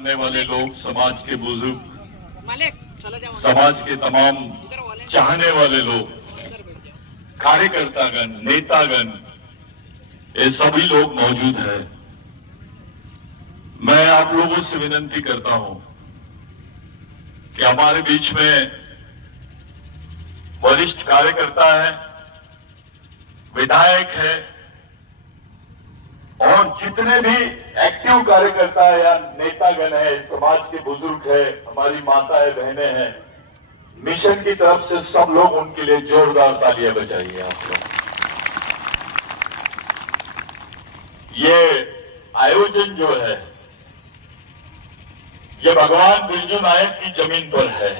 आने वाले लोग, समाज के बुजुर्ग, समाज के तमाम चाहने वाले लोग, कार्यकर्तागण, नेतागण, ये सभी लोग मौजूद हैं। मैं आप लोगों से विनती करता हूं कि हमारे बीच में वरिष्ठ कार्यकर्ता है, विधायक है और जितने भी एक्टिव कार्यकर्ता है या नेतागण है, समाज के बुजुर्ग है, हमारी माता है, बहनें हैं, मिशन की तरफ से सब लोग उनके लिए जोरदार तालियां बजाइए आप लोग। ये आयोजन जो है ये भगवान बिरजू नायक की जमीन पर है।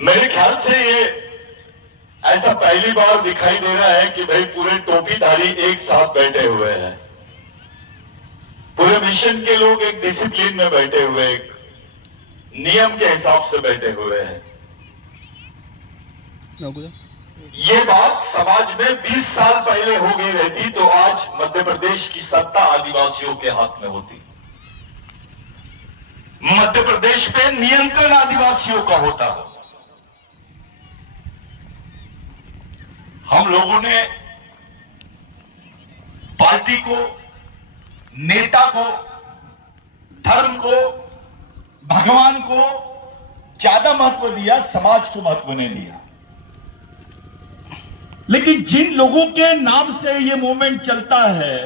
मेरे ख्याल से ये ऐसा पहली बार दिखाई दे रहा है कि भाई पूरे टोपीधारी एक साथ बैठे हुए हैं, पूरे मिशन के लोग एक डिसिप्लिन में बैठे हुए, एक नियम के हिसाब से बैठे हुए हैं। ये बात समाज में 20 साल पहले हो गई रहती तो आज मध्य प्रदेश की सत्ता आदिवासियों के हाथ में होती, मध्य प्रदेश पे नियंत्रण आदिवासियों का होता। हम लोगों ने पार्टी को, नेता को, धर्म को, भगवान को ज्यादा महत्व दिया, समाज को महत्व नहीं दिया। लेकिन जिन लोगों के नाम से ये मूवमेंट चलता है,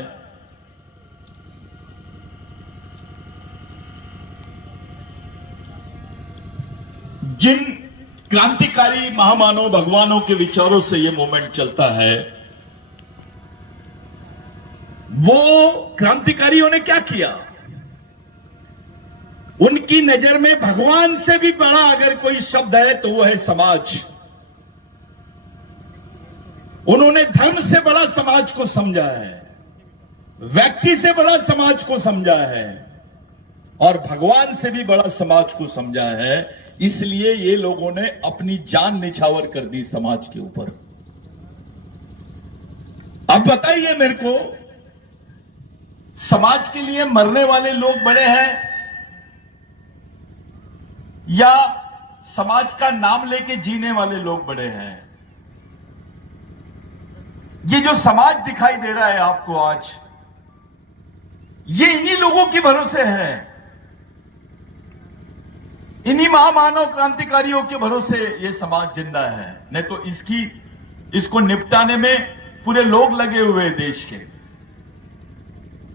जिन क्रांतिकारी महामानव भगवानों के विचारों से यह मूवमेंट चलता है, वो क्रांतिकारियों ने क्या किया? उनकी नजर में भगवान से भी बड़ा अगर कोई शब्द है तो वो है समाज। उन्होंने धर्म से बड़ा समाज को समझा है, व्यक्ति से बड़ा समाज को समझा है और भगवान से भी बड़ा समाज को समझा है। इसलिए ये लोगों ने अपनी जान निछावर कर दी समाज के ऊपर। अब बताइए मेरे को, समाज के लिए मरने वाले लोग बड़े हैं या समाज का नाम लेके जीने वाले लोग बड़े हैं? ये जो समाज दिखाई दे रहा है आपको आज, ये इन्हीं लोगों के भरोसे है, इन्हीं महामानव क्रांतिकारियों के भरोसे ये समाज जिंदा है। नहीं तो इसको निपटाने में पूरे लोग लगे हुए देश के,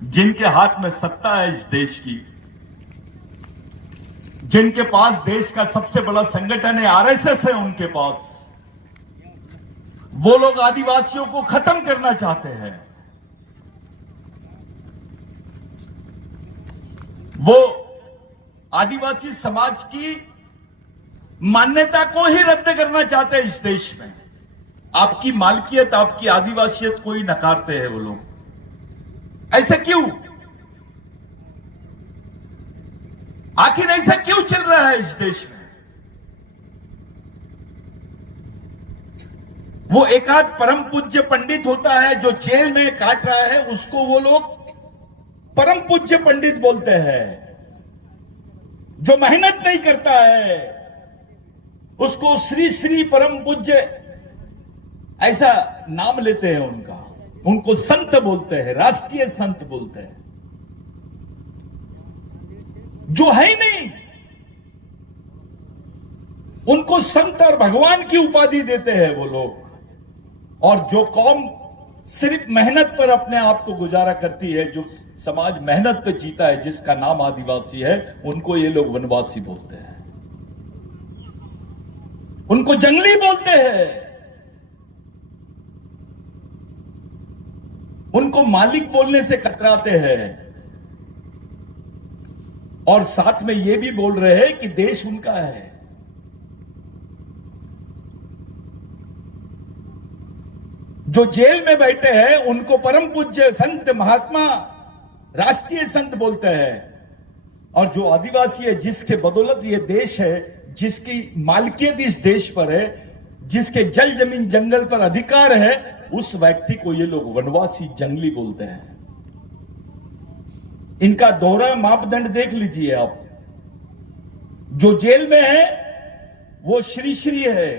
जिनके हाथ में सत्ता है इस देश की, जिनके पास देश का सबसे बड़ा संगठन है, आरएसएस है उनके पास, वो लोग आदिवासियों को खत्म करना चाहते हैं। वो आदिवासी समाज की मान्यता को ही रद्द करना चाहते हैं इस देश में। आपकी मालकियत, आपकी आदिवासियत को ही नकारते हैं वो लोग। ऐसा क्यों? आखिर ऐसा क्यों चल रहा है इस देश में? वो एक आध परम पूज्य पंडित होता है जो जेल में काट रहा है, उसको वो लोग परम पूज्य पंडित बोलते हैं। जो मेहनत नहीं करता है उसको श्री श्री परम पूज्य ऐसा नाम लेते हैं उनका, उनको संत बोलते हैं, राष्ट्रीय संत बोलते हैं। जो है ही नहीं उनको संत और भगवान की उपाधि देते हैं वो लोग। और जो कौम सिर्फ मेहनत पर अपने आप को गुजारा करती है, जो समाज मेहनत पे जीता है, जिसका नाम आदिवासी है, उनको ये लोग वनवासी बोलते हैं, उनको जंगली बोलते हैं, उनको मालिक बोलने से कतराते हैं और साथ में ये भी बोल रहे हैं कि देश उनका है। जो जेल में बैठे हैं उनको परम पूज्य संत, महात्मा, राष्ट्रीय संत बोलते हैं। और जो आदिवासी है, जिसके बदौलत ये देश है, जिसकी मालकियत इस देश पर है, जिसके जल जमीन जंगल पर अधिकार है, उस व्यक्ति को ये लोग वनवासी, जंगली बोलते हैं। इनका दोहरा मापदंड देख लीजिए आप। जो जेल में है वो श्री श्री है,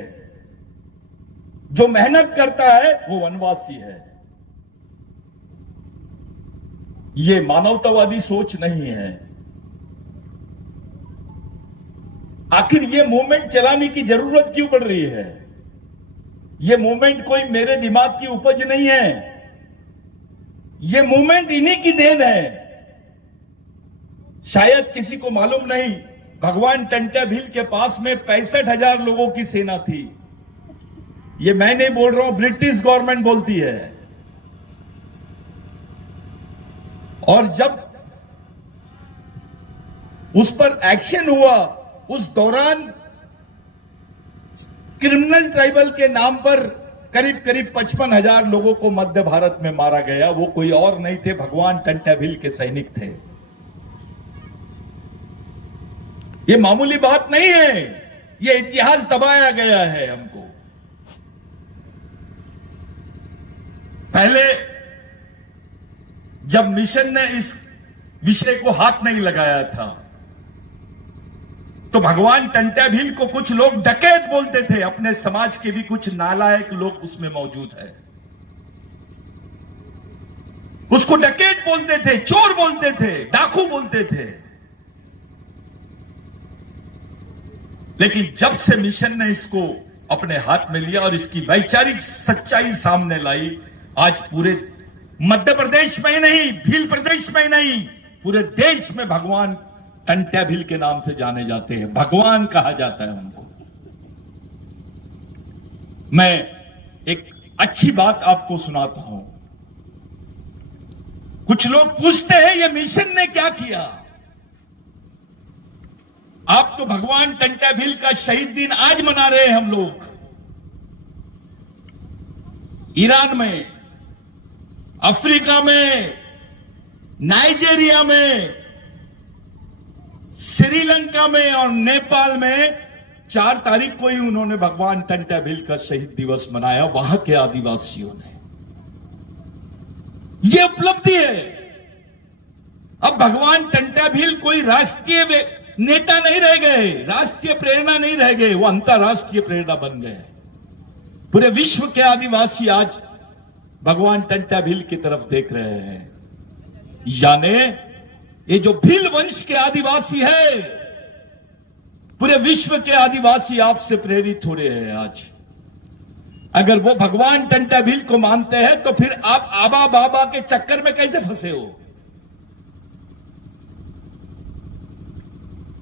जो मेहनत करता है वो वनवासी है। ये मानवतावादी सोच नहीं है। आखिर ये मूवमेंट चलाने की जरूरत क्यों पड़ रही है? ये मूवमेंट कोई मेरे दिमाग की उपज नहीं है। ये मूवमेंट इन्हीं की देन है। शायद किसी को मालूम नहीं, भगवान टंट्या भील के पास में 65,000 लोगों की सेना थी। ये मैं नहीं बोल रहा हूं, ब्रिटिश गवर्नमेंट बोलती है। और जब उस पर एक्शन हुआ, उस दौरान क्रिमिनल ट्राइबल के नाम पर करीब करीब 55,000 लोगों को मध्य भारत में मारा गया। वो कोई और नहीं थे, भगवान टंट्या भील के सैनिक थे। ये मामूली बात नहीं है, ये इतिहास दबाया गया है हमको। पहले जब मिशन ने इस विषय को हाथ नहीं लगाया था तो भगवान टंट्या भील को कुछ लोग डकैत बोलते थे। अपने समाज के भी कुछ नालायक लोग उसमें मौजूद है, उसको डकैत बोलते थे, चोर बोलते थे, डाकू बोलते थे। लेकिन जब से मिशन ने इसको अपने हाथ में लिया और इसकी वैचारिक सच्चाई सामने लाई, आज पूरे मध्य प्रदेश में ही नहीं, भील प्रदेश में ही नहीं, पूरे देश में भगवान टंट्या भील के नाम से जाने जाते हैं। भगवान कहा जाता है उनको। मैं एक अच्छी बात आपको सुनाता हूं। कुछ लोग पूछते हैं ये मिशन ने क्या किया? आप तो भगवान टंट्या भील का शहीद दिन आज मना रहे हैं हम लोग। ईरान में, अफ्रीका में, नाइजीरिया में, श्रीलंका में और नेपाल में 4 तारीख को ही उन्होंने भगवान टंट्या भील का शहीद दिवस मनाया, वहां के आदिवासियों ने। यह उपलब्धि है। अब भगवान टंट्या भील कोई राष्ट्रीय नेता नहीं रह गए, राष्ट्रीय प्रेरणा नहीं रह गए, वो अंतरराष्ट्रीय प्रेरणा बन गए। पूरे विश्व के आदिवासी आज भगवान टंट्या भील की तरफ देख रहे हैं। यानी ये जो भील वंश के आदिवासी है, पूरे विश्व के आदिवासी आपसे प्रेरित हो रहे हैं आज। अगर वो भगवान टंट्या भील को मानते हैं तो फिर आप आबा बाबा के चक्कर में कैसे फंसे हो?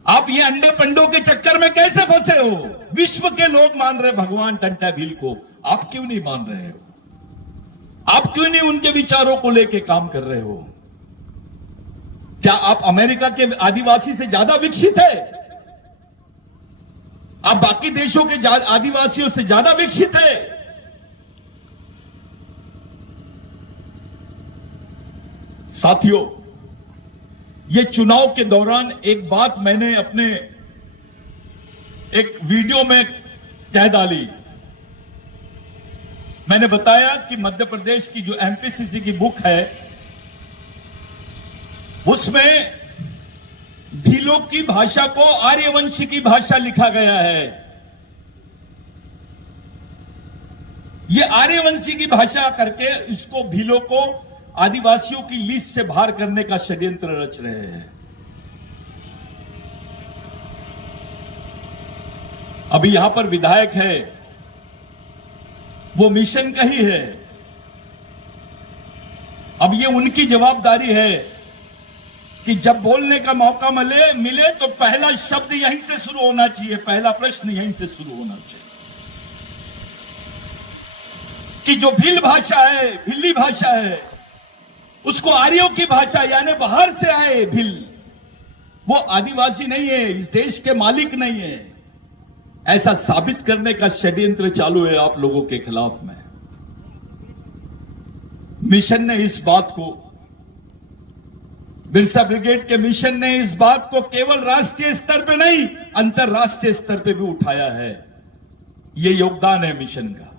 आप ये अंडे पंडों के चक्कर में कैसे फंसे हो? विश्व के लोग मान रहे भगवान टंट्या भील को, आप क्यों नहीं मान रहे हो? आप क्यों नहीं उनके विचारों को लेके काम कर रहे हो? क्या आप अमेरिका के आदिवासी से ज्यादा विकसित है? आप बाकी देशों के आदिवासियों से ज्यादा विकसित है? साथियों, ये चुनाव के दौरान एक बात मैंने अपने एक वीडियो में कह डाली। मैंने बताया कि मध्य प्रदेश की जो एमपीसीसी की बुक है उसमें भीलों की भाषा को आर्यवंशी की भाषा लिखा गया है। ये आर्यवंशी की भाषा करके इसको भीलों को आदिवासियों की लिस्ट से बाहर करने का षड्यंत्र रच रहे हैं। अभी यहां पर विधायक है, वो मिशन का ही है। अब ये उनकी जवाबदारी है कि जब बोलने का मौका मिले तो पहला शब्द यहीं से शुरू होना चाहिए, पहला प्रश्न यहीं से शुरू होना चाहिए कि जो भील भाषा है, भीली भाषा है, उसको आर्यों की भाषा यानी बाहर से आए भील, वो आदिवासी नहीं है, इस देश के मालिक नहीं है, ऐसा साबित करने का षड्यंत्र चालू है आप लोगों के खिलाफ में। मिशन ने इस बात को, बिरसा ब्रिगेड के मिशन ने इस बात को केवल राष्ट्रीय स्तर पे नहीं, अंतरराष्ट्रीय स्तर पे भी उठाया है। ये योगदान है मिशन का।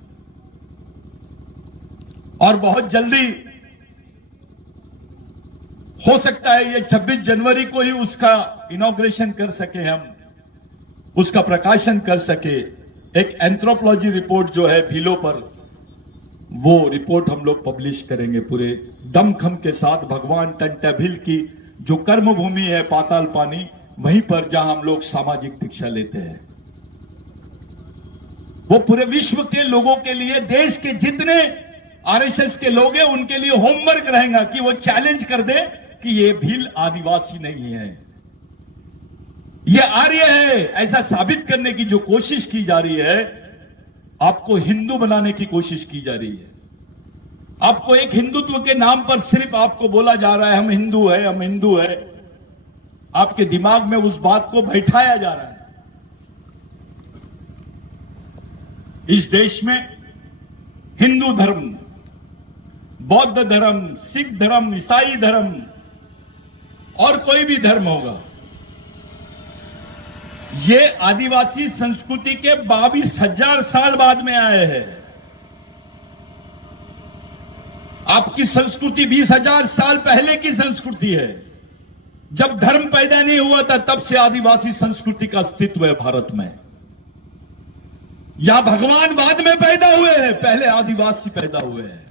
और बहुत जल्दी हो सकता है ये 26 जनवरी को ही उसका इनॉग्रेशन कर सके, हम उसका प्रकाशन कर सके। एक एंथ्रोपोलॉजी रिपोर्ट जो है भीलों पर, वो रिपोर्ट हम लोग पब्लिश करेंगे पूरे दमखम के साथ। भगवान टंटा भील की जो कर्म भूमि है पाताल पानी, वहीं पर जहां हम लोग सामाजिक दीक्षा लेते हैं, वो पूरे विश्व के लोगों के लिए, देश के जितने आरएसएस के लोग हैं उनके लिए होमवर्क रहेगा कि वो चैलेंज कर दे कि ये भील आदिवासी नहीं है, ये आर्य है। ऐसा साबित करने की जो कोशिश की जा रही है, आपको हिंदू बनाने की कोशिश की जा रही है। आपको एक हिंदुत्व के नाम पर सिर्फ आपको बोला जा रहा है हम हिंदू है, हम हिंदू है। आपके दिमाग में उस बात को बैठाया जा रहा है। इस देश में हिंदू धर्म, बौद्ध धर्म, सिख धर्म, ईसाई धर्म और कोई भी धर्म होगा, ये आदिवासी संस्कृति के 22,000 साल बाद में आए हैं। आपकी संस्कृति 20,000 साल पहले की संस्कृति है। जब धर्म पैदा नहीं हुआ था तब से आदिवासी संस्कृति का अस्तित्व है भारत में। या भगवान बाद में पैदा हुए हैं, पहले आदिवासी पैदा हुए हैं।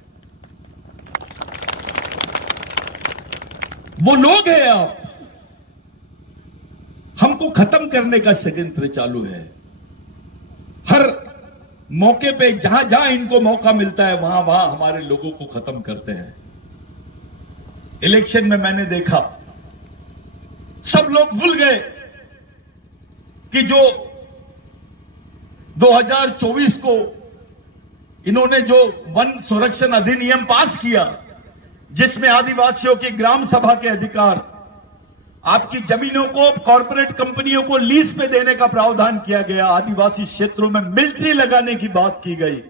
वो लोग हैं आप। हमको खत्म करने का षड्यंत्र चालू है। हर मौके पे जहां जहां इनको मौका मिलता है वहां वहां हमारे लोगों को खत्म करते हैं। इलेक्शन में मैंने देखा सब लोग भूल गए कि जो 2024 को इन्होंने जो वन संरक्षण अधिनियम पास किया, जिसमें आदिवासियों की ग्राम सभा के अधिकार, आपकी जमीनों को कॉर्पोरेट कंपनियों को लीज पे देने का प्रावधान किया गया, आदिवासी क्षेत्रों में मिलिट्री लगाने की बात की गई,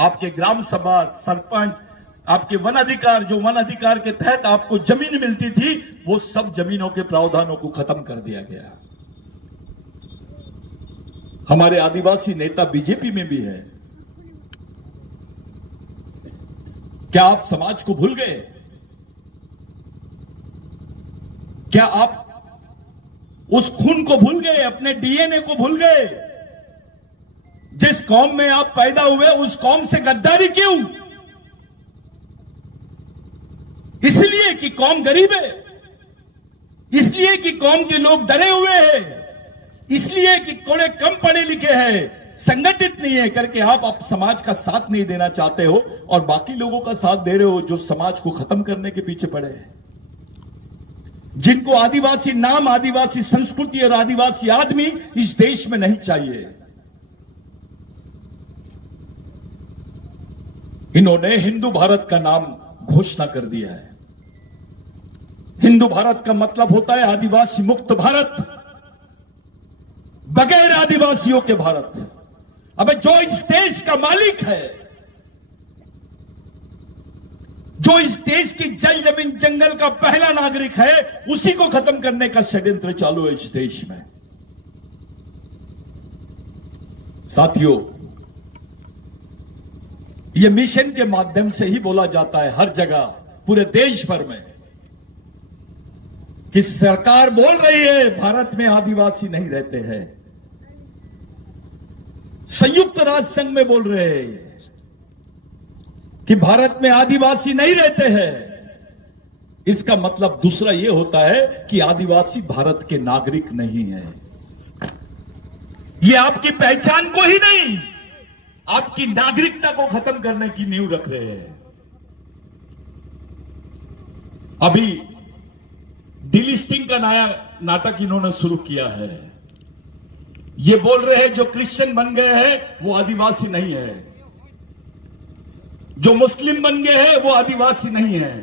आपके ग्राम सभा, सरपंच, आपके वन अधिकार, जो वन अधिकार के तहत आपको जमीन मिलती थी, वो सब जमीनों के प्रावधानों को खत्म कर दिया गया। हमारे आदिवासी नेता बीजेपी में भी है। क्या आप समाज को भूल गए? क्या आप उस खून को भूल गए, अपने डीएनए को भूल गए? जिस कौम में आप पैदा हुए उस कौम से गद्दारी क्यों? इसलिए कि कौम गरीब है, इसलिए कि कौम के लोग डरे हुए हैं, इसलिए कि थोड़े कम पढ़े लिखे हैं, संगठित नहीं है करके आप समाज का साथ नहीं देना चाहते हो और बाकी लोगों का साथ दे रहे हो जो समाज को खत्म करने के पीछे पड़े हैं, जिनको आदिवासी नाम, आदिवासी संस्कृति और आदिवासी आदमी इस देश में नहीं चाहिए। इन्होंने हिंदू भारत का नाम घोषणा कर दिया है। हिंदू भारत का मतलब होता है आदिवासी मुक्त भारत, बगैर आदिवासियों के भारत। अबे जो इस देश का मालिक है, जो इस देश की जल जमीन जंगल का पहला नागरिक है, उसी को खत्म करने का षड्यंत्र चालू है इस देश में। साथियों, यह मिशन के माध्यम से ही बोला जाता है हर जगह, पूरे देश भर में, कि सरकार बोल रही है भारत में आदिवासी नहीं रहते हैं। संयुक्त राष्ट्र संघ में बोल रहे हैं कि भारत में आदिवासी नहीं रहते हैं। इसका मतलब दूसरा यह होता है कि आदिवासी भारत के नागरिक नहीं है। ये आपकी पहचान को ही नहीं, आपकी नागरिकता को खत्म करने की नींव रख रहे हैं। अभी डिलिस्टिंग का नया नाटक इन्होंने शुरू किया है। ये बोल रहे हैं जो क्रिश्चियन बन गए हैं वो आदिवासी नहीं है, जो मुस्लिम बन गए हैं वो आदिवासी नहीं है।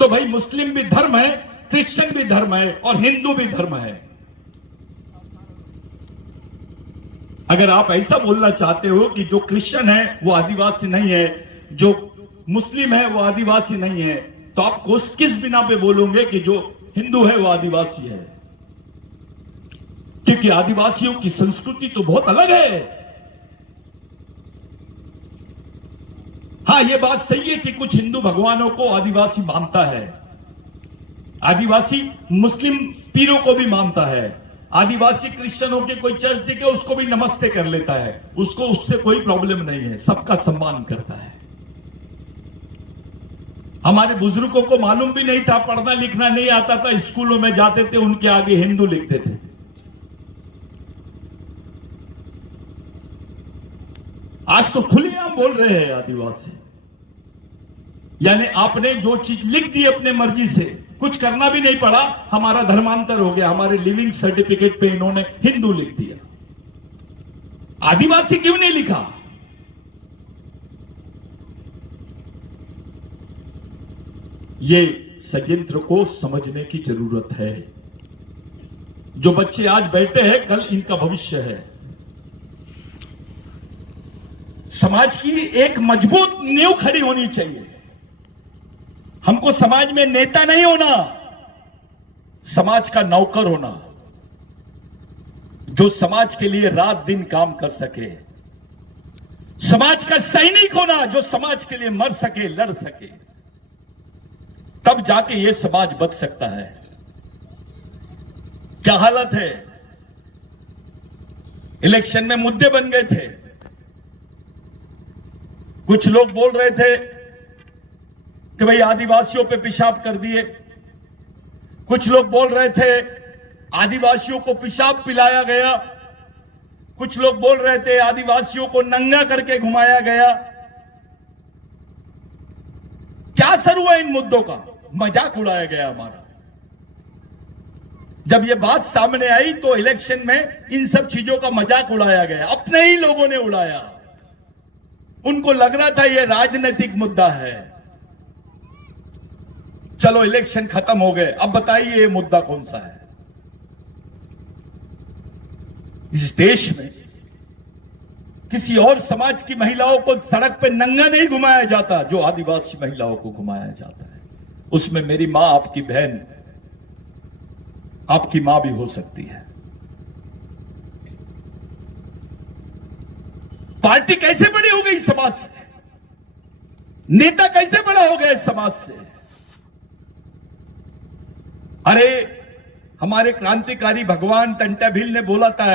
तो भाई मुस्लिम भी धर्म है, क्रिश्चियन भी धर्म है और हिंदू भी धर्म है। अगर आप ऐसा बोलना चाहते हो कि जो क्रिश्चियन है वो आदिवासी नहीं है, जो मुस्लिम है वो आदिवासी नहीं है, तो आप किस बिना पे बोलोगे कि जो हिंदू है वो आदिवासी है? क्योंकि आदिवासियों की संस्कृति तो बहुत अलग है। हां, यह बात सही है कि कुछ हिंदू भगवानों को आदिवासी मानता है, आदिवासी मुस्लिम पीरों को भी मानता है, आदिवासी क्रिश्चियन होके कोई चर्च देखे उसको भी नमस्ते कर लेता है, उसको उससे कोई प्रॉब्लम नहीं है, सबका सम्मान करता है। हमारे बुजुर्गों को मालूम भी नहीं था, पढ़ना लिखना नहीं आता था, स्कूलों में जाते थे, उनके आगे हिंदू लिखते थे। आज तो खुलेआम बोल रहे हैं आदिवासी, यानी आपने जो चीज लिख दी अपने मर्जी से, कुछ करना भी नहीं पड़ा, हमारा धर्मांतर हो गया, हमारे लिविंग सर्टिफिकेट पे इन्होंने हिंदू लिख दिया। आदिवासी क्यों नहीं लिखा? ये षड्यंत्र को समझने की जरूरत है। जो बच्चे आज बैठे हैं, कल इनका भविष्य है। समाज की एक मजबूत नींव खड़ी होनी चाहिए। हमको समाज में नेता नहीं होना, समाज का नौकर होना, जो समाज के लिए रात दिन काम कर सके। समाज का सैनिक होना, जो समाज के लिए मर सके, लड़ सके। तब जाके ये समाज बच सकता है। क्या हालत है? इलेक्शन में मुद्दे बन गए थे। कुछ लोग बोल रहे थे कि भाई आदिवासियों पे पेशाब कर दिए, कुछ लोग बोल रहे थे आदिवासियों को पेशाब पिलाया गया, कुछ लोग बोल रहे थे आदिवासियों को नंगा करके घुमाया गया। क्या असर हुआ इन मुद्दों का? मजाक उड़ाया गया हमारा। जब यह बात सामने आई तो इलेक्शन में इन सब चीजों का मजाक उड़ाया गया, अपने ही लोगों ने उड़ाया। उनको लग रहा था यह राजनीतिक मुद्दा है। चलो इलेक्शन खत्म हो गए, अब बताइए ये मुद्दा कौन सा है? इस देश में किसी और समाज की महिलाओं को सड़क पे नंगा नहीं घुमाया जाता जो आदिवासी महिलाओं को घुमाया जाता है। उसमें मेरी मां, आपकी बहन, आपकी मां भी हो सकती है। पार्टी कैसे बड़ी हो गई समाज से? नेता कैसे बड़ा हो गया समाज से? अरे हमारे क्रांतिकारी भगवान टंटा भील ने बोला था,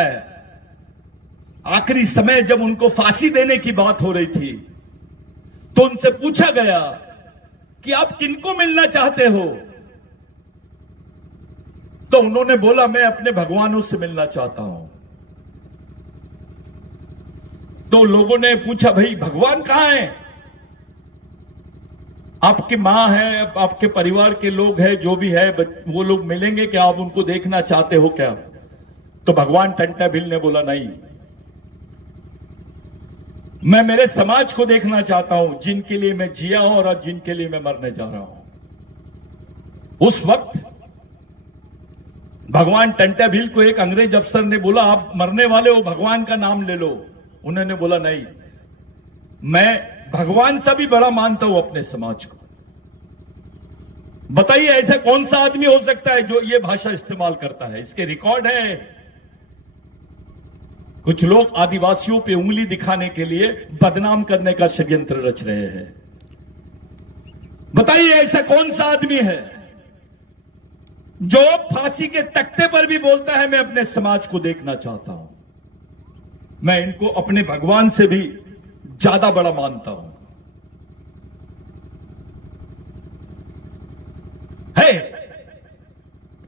आखिरी समय जब उनको फांसी देने की बात हो रही थी तो उनसे पूछा गया कि आप किनको मिलना चाहते हो? तो उन्होंने बोला मैं अपने भगवानों से मिलना चाहता हूं। तो लोगों ने पूछा भाई भगवान कहां है? आपकी मां है, आपके परिवार के लोग हैं, जो भी है वो लोग मिलेंगे क्या? आप उनको देखना चाहते हो क्या? तो भगवान टंटा भील ने बोला नहीं, मैं मेरे समाज को देखना चाहता हूं, जिनके लिए मैं जिया हूं और जिनके लिए मैं मरने जा रहा हूं। उस वक्त भगवान टंटा भील को एक अंग्रेज अफसर ने बोला आप मरने वाले हो, भगवान का नाम ले लो। उन्होंने बोला नहीं, मैं भगवान से भी बड़ा मानता हूं अपने समाज को। बताइए ऐसा कौन सा आदमी हो सकता है जो ये भाषा इस्तेमाल करता है? इसके रिकॉर्ड है। कुछ लोग आदिवासियों पे उंगली दिखाने के लिए बदनाम करने का षड्यंत्र रच रहे हैं। बताइए ऐसा कौन सा आदमी है जो फांसी के तख्ते पर भी बोलता है मैं अपने समाज को देखना चाहता हूं? मैं इनको अपने भगवान से भी ज्यादा बड़ा मानता हूं। है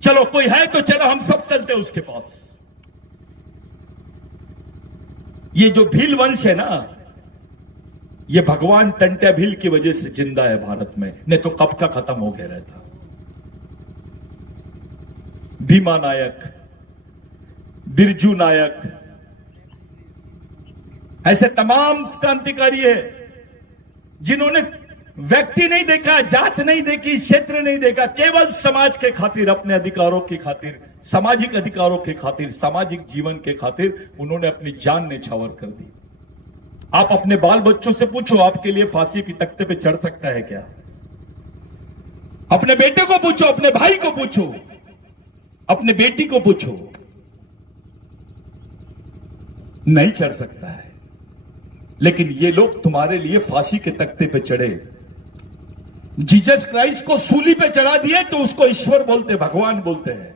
चलो कोई है तो चलो हम सब चलते उसके पास। ये जो भील वंश है ना, ये भगवान टंटा भील की वजह से जिंदा है भारत में, नहीं तो कब का खत्म हो गया रहता। भीमा नायक, बिरजू नायक, ऐसे तमाम क्रांतिकारी है जिन्होंने व्यक्ति नहीं देखा, जात नहीं देखी, क्षेत्र नहीं देखा, केवल समाज के खातिर, अपने अधिकारों की खातिर, सामाजिक अधिकारों के खातिर, सामाजिक जीवन के खातिर उन्होंने अपनी जान न्यौछावर कर दी। आप अपने बाल बच्चों से पूछो आपके लिए फांसी की तख्ते पे चढ़ सकता है क्या? अपने बेटे को पूछो, अपने भाई को पूछो, अपने बेटी को पूछो, नहीं चढ़ सकता है। लेकिन ये लोग तुम्हारे लिए फांसी के तख्ते पे चढ़े। जीसस क्राइस्ट को सूली पे चढ़ा दिए तो उसको ईश्वर बोलते, भगवान बोलते हैं।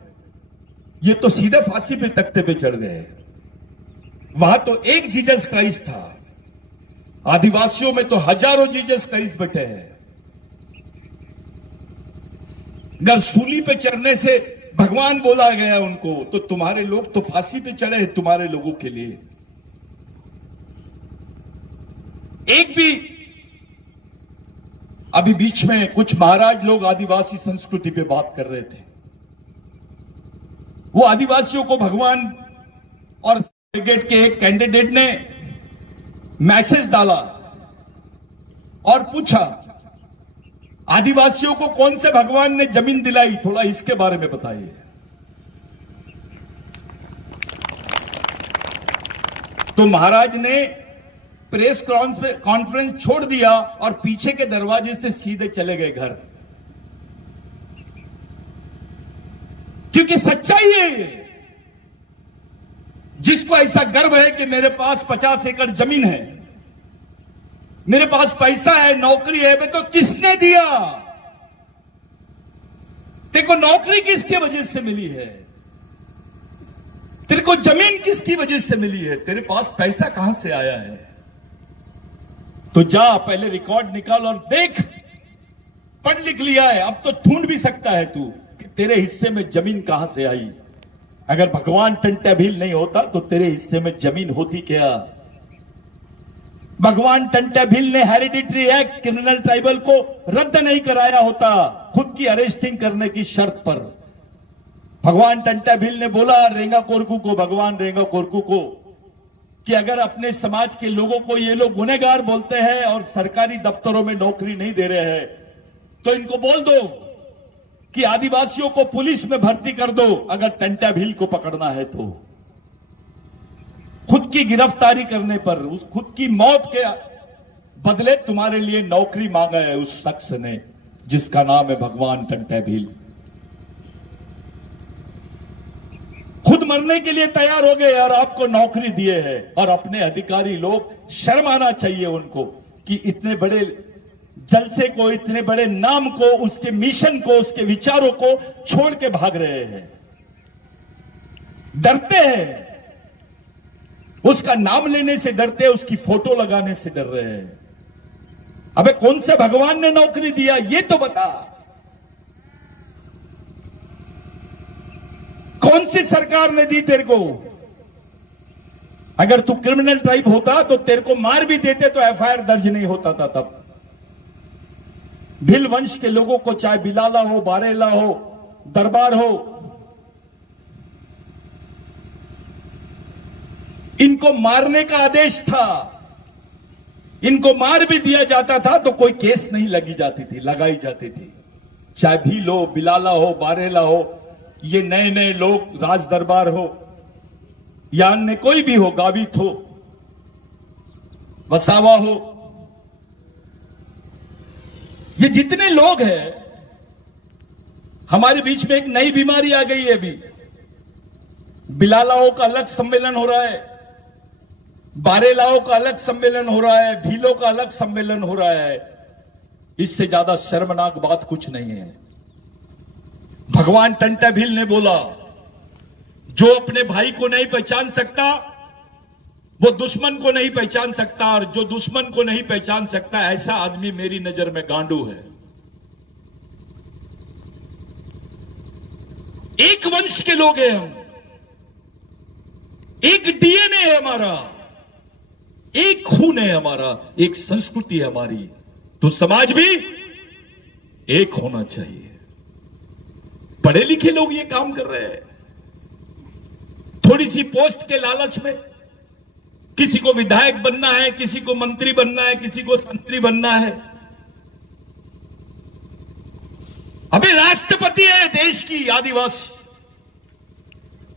ये तो सीधे फांसी पे तख्ते पे चढ़ गए। वहां तो एक जीसस क्राइस्ट था, आदिवासियों में तो हजारों जीसस क्राइस्ट बैठे हैं। अगर सूली पे चढ़ने से भगवान बोला गया उनको, तो तुम्हारे लोग तो फांसी पे चढ़े हैं तुम्हारे लोगों के लिए। एक भी अभी बीच में कुछ महाराज लोग आदिवासी संस्कृति पे बात कर रहे थे। वो आदिवासियों को भगवान, और डेलीगेट के एक कैंडिडेट ने मैसेज डाला और पूछा आदिवासियों को कौन से भगवान ने जमीन दिलाई, थोड़ा इसके बारे में बताइए। तो महाराज ने प्रेस कॉन्फ्रेंस छोड़ दिया और पीछे के दरवाजे से सीधे चले गए घर, क्योंकि सच्चाई है ये। जिसको ऐसा गर्व है कि मेरे पास 50 एकड़ जमीन है, मेरे पास पैसा है, नौकरी है, वे तो किसने दिया? तेरे को नौकरी किसकी वजह से मिली है? तेरे को जमीन किसकी वजह से मिली है? तेरे पास पैसा कहां से आया है? तो जा पहले रिकॉर्ड निकाल और देख, पढ़ लिख लिया है, अब तो ढूंढ भी सकता है तू कि तेरे हिस्से में जमीन कहां से आई। अगर भगवान टंटा भील नहीं होता तो तेरे हिस्से में जमीन होती क्या? भगवान टंटा भील ने हेरिडिटरी एक्ट क्रिमिनल ट्राइबल को रद्द नहीं कराया होता खुद की अरेस्टिंग करने की शर्त पर। भगवान टंटा भील ने बोला रेंगा कोरकू को, भगवान रेंगा कोरकू को, कि अगर अपने समाज के लोगों को ये लोग गुनहगार बोलते हैं और सरकारी दफ्तरों में नौकरी नहीं दे रहे हैं, तो इनको बोल दो कि आदिवासियों को पुलिस में भर्ती कर दो अगर टंटा भील को पकड़ना है तो। खुद की गिरफ्तारी करने पर, उस खुद की मौत के बदले तुम्हारे लिए नौकरी मांगा है उस शख्स ने जिसका नाम है भगवान टंटा भील। खुद मरने के लिए तैयार हो गए और आपको नौकरी दिए हैं। और अपने अधिकारी लोग, शर्म आना चाहिए उनको कि इतने बड़े जलसे को, इतने बड़े नाम को, उसके मिशन को, उसके विचारों को छोड़ के भाग रहे हैं। डरते हैं, उसका नाम लेने से डरते हैं, उसकी फोटो लगाने से डर रहे हैं। अबे कौन से भगवान ने नौकरी दिया ये तो बता। कौन सी सरकार ने दी तेरे को? अगर तू क्रिमिनल ट्राइब होता तो तेरे को मार भी देते तो एफआईआर दर्ज नहीं होता था तब। भिल वंश के लोगों को, चाहे बिलाला हो, बारेला हो, दरबार हो, इनको मारने का आदेश था। इनको मार भी दिया जाता था तो कोई केस नहीं लगाई जाती थी। चाहे भील हो, बिलाला हो, बारेला हो, ये नए नए लोग, राज दरबार हो या अन्य कोई भी हो, गावित हो, वसावा हो, ये जितने लोग हैं, हमारे बीच में एक नई बीमारी आ गई है। अभी बिलालाओं का अलग सम्मेलन हो रहा है, बारेलाओं का अलग सम्मेलन हो रहा है, भीलों का अलग सम्मेलन हो रहा है। इससे ज्यादा शर्मनाक बात कुछ नहीं है। भगवान टंटा भील ने बोला, जो अपने भाई को नहीं पहचान सकता वो दुश्मन को नहीं पहचान सकता, और जो दुश्मन को नहीं पहचान सकता ऐसा आदमी मेरी नजर में गांडू है। एक वंश के लोग हैं हम, एक डीएनए है हमारा, एक खून है हमारा, एक संस्कृति है हमारी, तो समाज भी एक होना चाहिए। पढ़े लिखे लोग ये काम कर रहे हैं, थोड़ी सी पोस्ट के लालच में। किसी को विधायक बनना है, किसी को मंत्री बनना है, किसी को मंत्री बनना है। अबे राष्ट्रपति है देश की आदिवासी,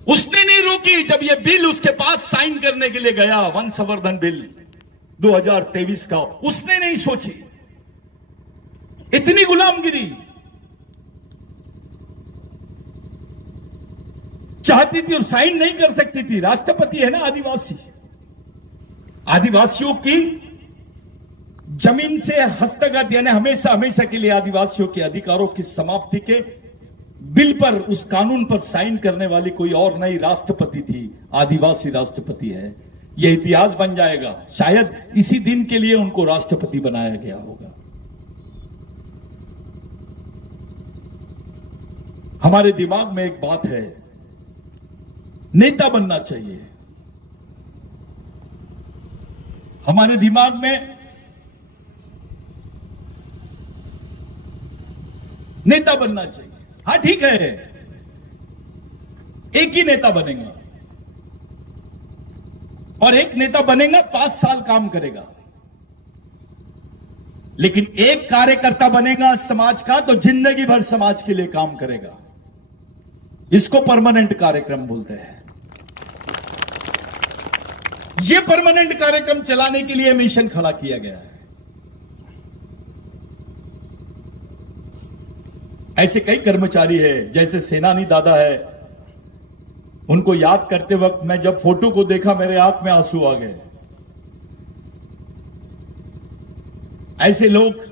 उसने नहीं रोकी जब ये बिल उसके पास साइन करने के लिए गया, वन संवर्धन बिल 2023 का, उसने नहीं सोची। इतनी गुलामगिरी चाहती थी और साइन नहीं कर सकती थी। राष्ट्रपति है ना आदिवासी, आदिवासियों की जमीन से हस्तगत यानी हमेशा हमेशा के लिए आदिवासियों के अधिकारों की समाप्ति के बिल पर, उस कानून पर साइन करने वाली कोई और नई राष्ट्रपति थी, आदिवासी राष्ट्रपति है। यह इतिहास बन जाएगा। शायद इसी दिन के लिए उनको राष्ट्रपति बनाया गया होगा। हमारे दिमाग में एक बात है, नेता बनना चाहिए। हमारे दिमाग में नेता बनना चाहिए। हाँ ठीक है, एक ही नेता बनेगा और एक नेता बनेगा 5 साल काम करेगा, लेकिन एक कार्यकर्ता बनेगा समाज का तो जिंदगी भर समाज के लिए काम करेगा। इसको परमानेंट कार्यक्रम बोलते हैं। यह परमानेंट कार्यक्रम चलाने के लिए मिशन खड़ा किया गया है। ऐसे कई कर्मचारी है, जैसे सेनानी दादा है, उनको याद करते वक्त मैं जब फोटो को देखा मेरे आंख में आंसू आ गए। ऐसे लोग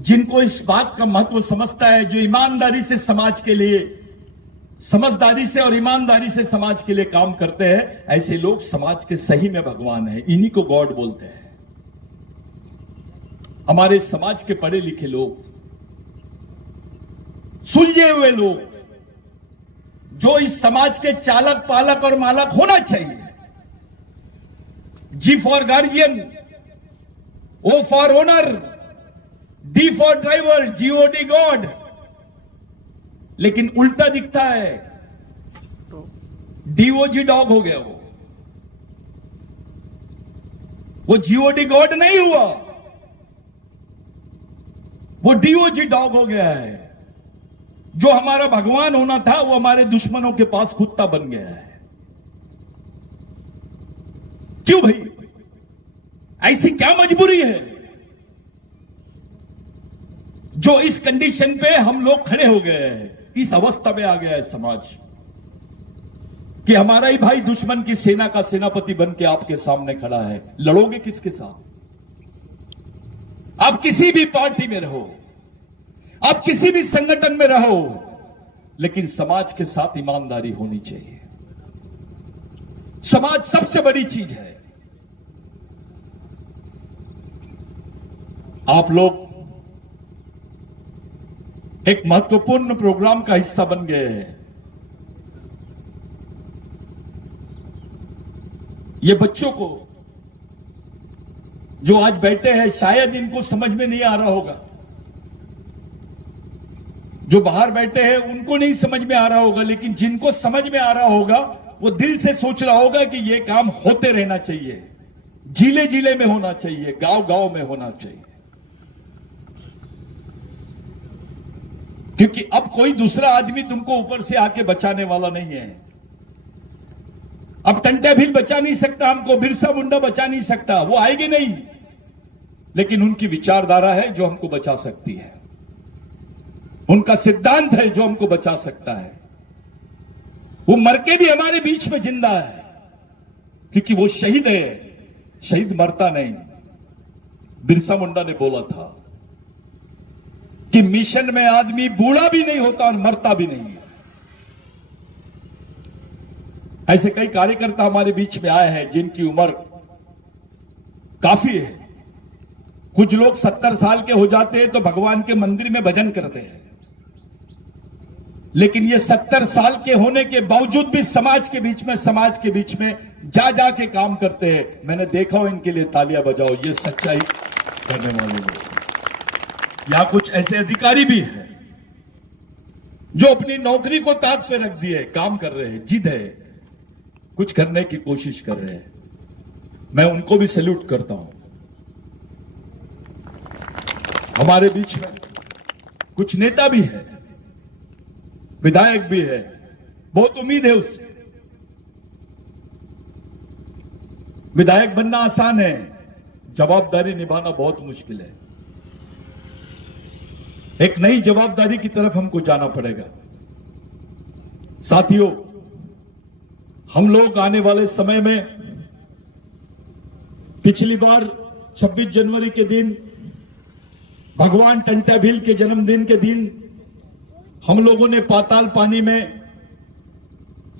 जिनको इस बात का महत्व समझता है, जो ईमानदारी से समाज के लिए, समझदारी से और ईमानदारी से समाज के लिए काम करते हैं, ऐसे लोग समाज के सही में भगवान हैं। इन्हीं को गॉड बोलते हैं। हमारे समाज के पढ़े लिखे लोग, सुलझे हुए लोग, जो इस समाज के चालक पालक और मालक होना चाहिए। G for guardian, O for owner, D for driver, GOD god. लेकिन उल्टा दिखता है, डीओजी डॉग हो गया। वो जीओडी गॉड नहीं हुआ, वो डीओजी डॉग हो गया है। जो हमारा भगवान होना था वो हमारे दुश्मनों के पास कुत्ता बन गया है। क्यों भाई, ऐसी क्या मजबूरी है जो इस कंडीशन पे हम लोग खड़े हो गए हैं? इस अवस्था में आ गया है समाज कि हमारा ही भाई दुश्मन की सेना का सेनापति बन के आपके सामने खड़ा है। लड़ोगे किसके साथ? आप किसी भी पार्टी में रहो, आप किसी भी संगठन में रहो, लेकिन समाज के साथ ईमानदारी होनी चाहिए। समाज सबसे बड़ी चीज है। आप लोग एक महत्वपूर्ण प्रोग्राम का हिस्सा बन गए हैं। ये बच्चों को जो आज बैठे हैं, शायद इनको समझ में नहीं आ रहा होगा। जो बाहर बैठे हैं उनको नहीं समझ में आ रहा होगा, लेकिन जिनको समझ में आ रहा होगा वो दिल से सोच रहा होगा कि ये काम होते रहना चाहिए, जिले जिले में होना चाहिए, गांव गांव में होना चाहिए। क्योंकि अब कोई दूसरा आदमी तुमको ऊपर से आके बचाने वाला नहीं है। अब टंटा भील बचा नहीं सकता हमको, बिरसा मुंडा बचा नहीं सकता, वो आएंगे नहीं। लेकिन उनकी विचारधारा है जो हमको बचा सकती है, उनका सिद्धांत है जो हमको बचा सकता है। वो मर के भी हमारे बीच में जिंदा है, क्योंकि वो शहीद है। शहीद मरता नहीं। बिरसा मुंडा ने बोला था कि मिशन में आदमी बूढ़ा भी नहीं होता और मरता भी नहीं है। ऐसे कई कार्यकर्ता हमारे बीच में आए हैं जिनकी उम्र काफी है। कुछ लोग 70 साल के हो जाते हैं तो भगवान के मंदिर में भजन करते हैं, लेकिन ये 70 साल के होने के बावजूद भी समाज के बीच में जा जा के काम करते हैं। मैंने देखा हो, इनके लिए तालियां बजाओ। ये सच्चाई करने वाले लोग। या कुछ ऐसे अधिकारी भी हैं जो अपनी नौकरी को ताक पे रख दिए, काम कर रहे हैं, जिद है, कुछ करने की कोशिश कर रहे हैं। मैं उनको भी सैल्यूट करता हूं। हमारे बीच में कुछ नेता भी है, विधायक भी है, बहुत उम्मीद है उससे। विधायक बनना आसान है, जवाबदारी निभाना बहुत मुश्किल है। एक नई जवाबदारी की तरफ हमको जाना पड़ेगा। साथियों, हम लोग आने वाले समय में, पिछली बार 26 जनवरी के दिन, भगवान टंट्या भील के जन्मदिन के दिन हम लोगों ने पाताल पानी में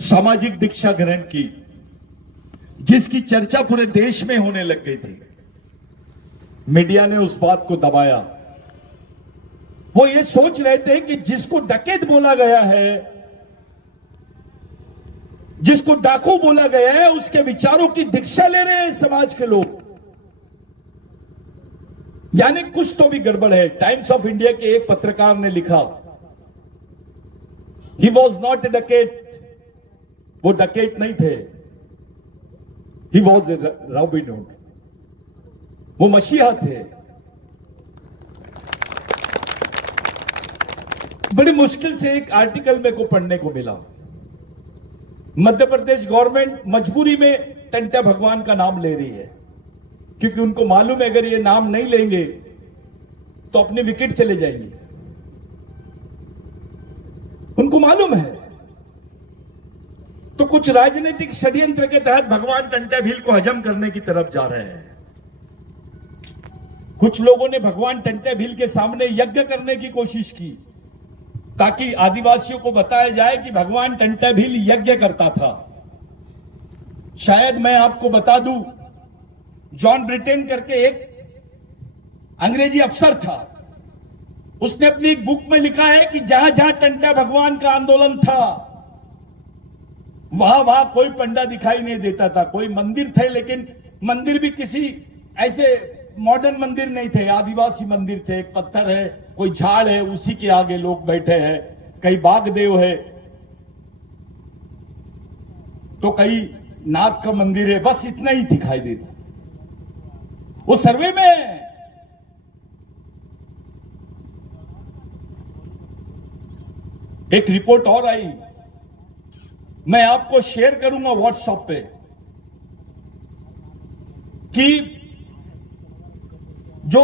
सामाजिक दीक्षा ग्रहण की, जिसकी चर्चा पूरे देश में होने लग गई थी। मीडिया ने उस बात को दबाया। वो ये सोच रहे थे कि जिसको डकैत बोला गया है, जिसको डाकू बोला गया है, उसके विचारों की दीक्षा ले रहे हैं समाज के लोग। यानी कुछ तो भी गड़बड़ है। टाइम्स ऑफ इंडिया के एक पत्रकार ने लिखा, ही वॉज नॉट ए डकैत, वो डकैत नहीं थे, he was a robin hood, वो मसीहा थे। बड़ी मुश्किल से एक आर्टिकल मेरे को पढ़ने को मिला। मध्य प्रदेश गवर्नमेंट मजबूरी में टंट्या भगवान का नाम ले रही है, क्योंकि उनको मालूम है अगर ये नाम नहीं लेंगे तो अपने विकेट चले जाएंगे। उनको मालूम है। तो कुछ राजनीतिक षड्यंत्र के तहत भगवान टंट्या भील को हजम करने की तरफ जा रहे हैं। कुछ लोगों ने भगवान टंट्या भील के सामने यज्ञ करने की कोशिश की, ताकि आदिवासियों को बताया जाए कि भगवान टंट्या भील यज्ञ करता था। शायद मैं आपको बता दूं, जॉन ब्रिटेन करके एक अंग्रेजी अफसर था, उसने अपनी एक बुक में लिखा है कि जहां जहां टंट्या भगवान का आंदोलन था, वहां वहां कोई पंडा दिखाई नहीं देता था। कोई मंदिर थे, लेकिन मंदिर भी किसी ऐसे मॉडर्न मंदिर नहीं थे, आदिवासी मंदिर थे। एक पत्थर है, कोई झाड़ है, उसी के आगे लोग बैठे हैं। कहीं बाग देव है, तो कहीं नाग का मंदिर है, बस इतना ही दिखाई देता। वो सर्वे में एक रिपोर्ट और आई, मैं आपको शेयर करूंगा व्हाट्सएप पे, कि जो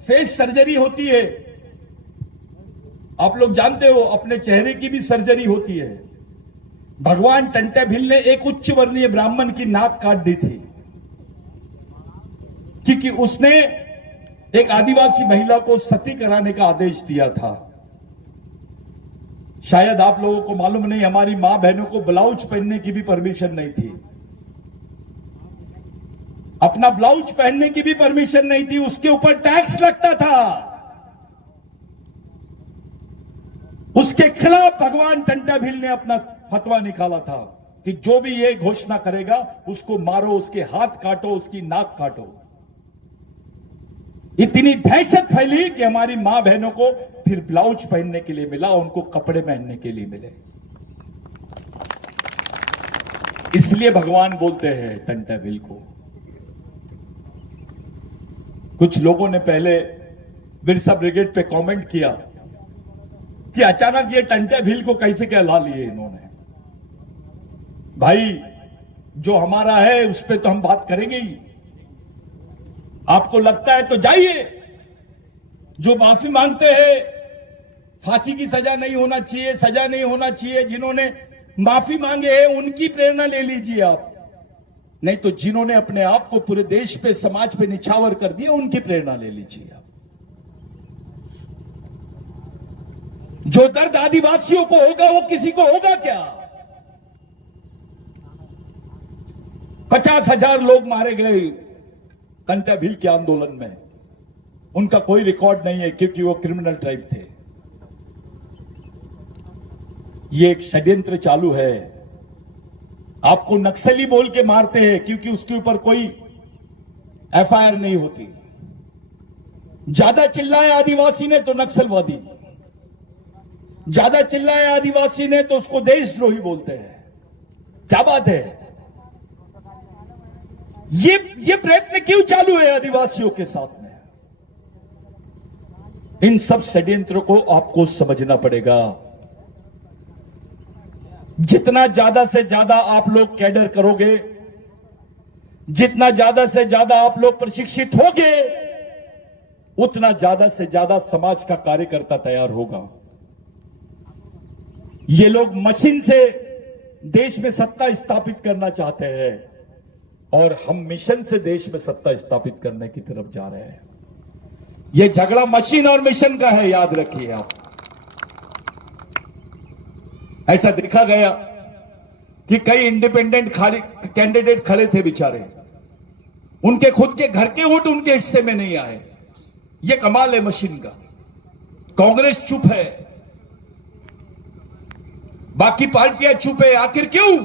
फेस सर्जरी होती है, आप लोग जानते हो, अपने चेहरे की भी सर्जरी होती है। भगवान टंट्या भील ने एक उच्च वर्णीय ब्राह्मण की नाक काट दी थी, क्योंकि उसने एक आदिवासी महिला को सती कराने का आदेश दिया था। शायद आप लोगों को मालूम नहीं, हमारी मां बहनों को ब्लाउज पहनने की भी परमिशन नहीं थी, अपना ब्लाउज पहनने की भी परमिशन नहीं थी, उसके ऊपर टैक्स लगता था। उसके खिलाफ भगवान टंट्या भील ने अपना फतवा निकाला था कि जो भी ये घोषणा करेगा उसको मारो, उसके हाथ काटो, उसकी नाक काटो। इतनी दहशत फैली कि हमारी मां बहनों को फिर ब्लाउज पहनने के लिए मिला, उनको कपड़े पहनने के लिए मिले। इसलिए भगवान बोलते हैं टंट्या भील को। कुछ लोगों ने पहले बिरसा ब्रिगेड पे कमेंट किया कि अचानक ये टंट्या भील को कैसे क्या ला लिए इन्होंने। भाई, जो हमारा है उस पे तो हम बात करेंगे ही। आपको लगता है तो जाइए, जो माफी मांगते हैं, फांसी की सजा नहीं होना चाहिए, सजा नहीं होना चाहिए, जिन्होंने माफी मांगे हैं उनकी प्रेरणा ले लीजिए आप, नहीं तो जिन्होंने अपने आप को पूरे देश पे, समाज पे निछावर कर दिया, उनकी प्रेरणा ले लीजिए आप। जो दर्द आदिवासियों को होगा वो किसी को होगा क्या? 50,000 लोग मारे गए टंट्या भील के आंदोलन में, उनका कोई रिकॉर्ड नहीं है, क्योंकि वो क्रिमिनल ट्राइब थे। ये एक षड्यंत्र चालू है। आपको नक्सली बोल के मारते हैं, क्योंकि उसके ऊपर कोई एफआईआर नहीं होती। ज्यादा चिल्लाए आदिवासी ने तो नक्सलवादी, ज्यादा चिल्लाए आदिवासी ने तो उसको देशद्रोही बोलते हैं। क्या बात है? ये प्रयत्न क्यों चालू है आदिवासियों के साथ में? इन सब षड्यंत्रों को आपको समझना पड़ेगा। जितना ज्यादा से ज्यादा आप लोग कैडर करोगे, जितना ज्यादा से ज्यादा आप लोग प्रशिक्षित होगे, उतना ज्यादा से ज्यादा समाज का कार्यकर्ता तैयार होगा। ये लोग मशीन से देश में सत्ता स्थापित करना चाहते हैं। और हम मिशन से देश में सत्ता स्थापित करने की तरफ जा रहे हैं। यह झगड़ा मशीन और मिशन का है, याद रखिए आप। ऐसा देखा गया कि कई इंडिपेंडेंट कैंडिडेट खड़े थे बेचारे, उनके खुद के घर के वोट उनके हिस्से में नहीं आए। यह कमाल है मशीन का। कांग्रेस चुप है, बाकी पार्टियां चुप है। आखिर क्यों?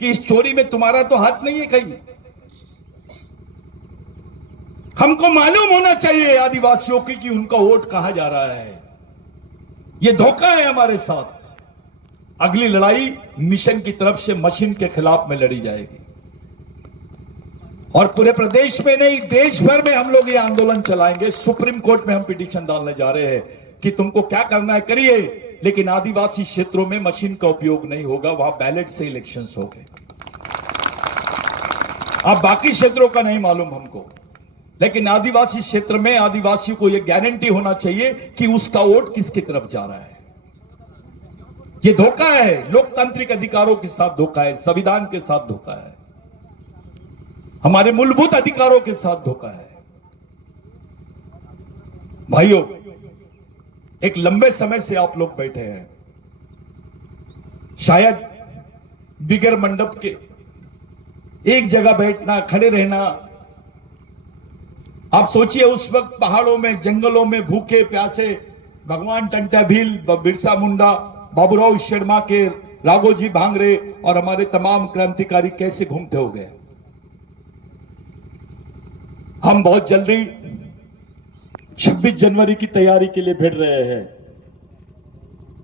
कि इस चोरी में तुम्हारा तो हाथ नहीं है कहीं। हमको मालूम होना चाहिए आदिवासियों की कि उनका वोट कहां जा रहा है। यह धोखा है हमारे साथ। अगली लड़ाई मिशन की तरफ से मशीन के खिलाफ में लड़ी जाएगी और पूरे प्रदेश में नहीं, देश भर में हम लोग ये आंदोलन चलाएंगे। सुप्रीम कोर्ट में हम पिटीशन डालने जा रहे हैं कि तुमको क्या करना है करिए, लेकिन आदिवासी क्षेत्रों में मशीन का उपयोग नहीं होगा, वहां बैलेट से इलेक्शंस होंगे। अब बाकी क्षेत्रों का नहीं मालूम हमको, लेकिन आदिवासी क्षेत्र में आदिवासी को यह गारंटी होना चाहिए कि उसका वोट किसकी तरफ जा रहा है। यह धोखा है, लोकतांत्रिक अधिकारों के साथ धोखा है, संविधान के साथ धोखा है, हमारे मूलभूत अधिकारों के साथ धोखा है। भाइयों, एक लंबे समय से आप लोग बैठे हैं, शायद बिगर मंडप के एक जगह बैठना, खड़े रहना। आप सोचिए उस वक्त पहाड़ों में, जंगलों में भूखे प्यासे भगवान टंटा भील, बिरसा मुंडा, बाबूराव शर्मा के, राघोजी भांगरे और हमारे तमाम क्रांतिकारी कैसे घूमते हो गए। हम बहुत जल्दी 26 जनवरी की तैयारी के लिए भिड़ रहे हैं।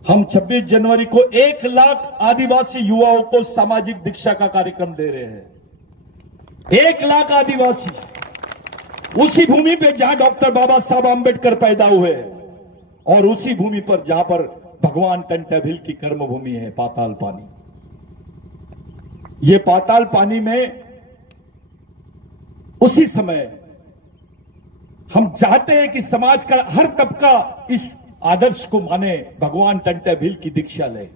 हम 26 जनवरी को 1 लाख आदिवासी युवाओं को सामाजिक दीक्षा का कार्यक्रम दे रहे हैं। 1 लाख आदिवासी, उसी भूमि पे जहां डॉक्टर बाबा साहब आंबेडकर पैदा हुए और उसी भूमि पर जहां पर भगवान टंटाभिल की कर्मभूमि है, पाताल पानी। ये पाताल पानी में उसी समय हम चाहते हैं कि समाज का हर तबका इस आदर्श को माने, भगवान टंटाभिल की दीक्षा ले,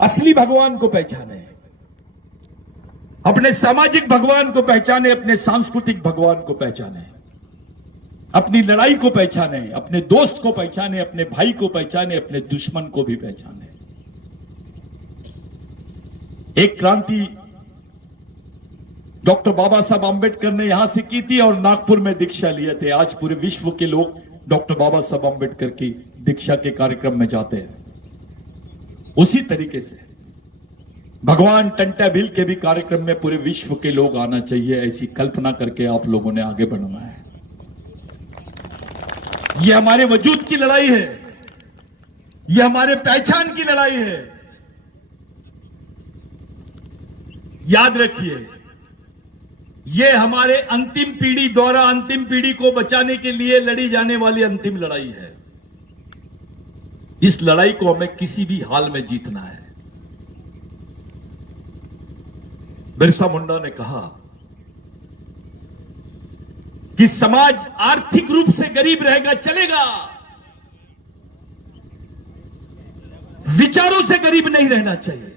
असली भगवान को पहचाने, अपने सामाजिक भगवान को पहचाने, अपने सांस्कृतिक भगवान को पहचाने, अपनी लड़ाई को पहचाने, अपने दोस्त को पहचाने, अपने भाई को पहचाने, अपने दुश्मन को भी पहचाने। एक क्रांति डॉक्टर बाबा साहब आंबेडकर ने यहां से की थी और नागपुर में दीक्षा लिए थे। आज पूरे विश्व के लोग डॉक्टर बाबा साहब आंबेडकर की दीक्षा के कार्यक्रम में जाते हैं। उसी तरीके से भगवान टंटाभिल के भी कार्यक्रम में पूरे विश्व के लोग आना चाहिए, ऐसी कल्पना करके आप लोगों ने आगे बढ़ना है। यह हमारे वजूद की लड़ाई है, यह हमारे पहचान की लड़ाई है। याद रखिए, यह हमारे अंतिम पीढ़ी द्वारा अंतिम पीढ़ी को बचाने के लिए लड़ी जाने वाली अंतिम लड़ाई है। इस लड़ाई को हमें किसी भी हाल में जीतना है। बिरसा मुंडा ने कहा कि समाज आर्थिक रूप से गरीब रहेगा चलेगा, विचारों से गरीब नहीं रहना चाहिए।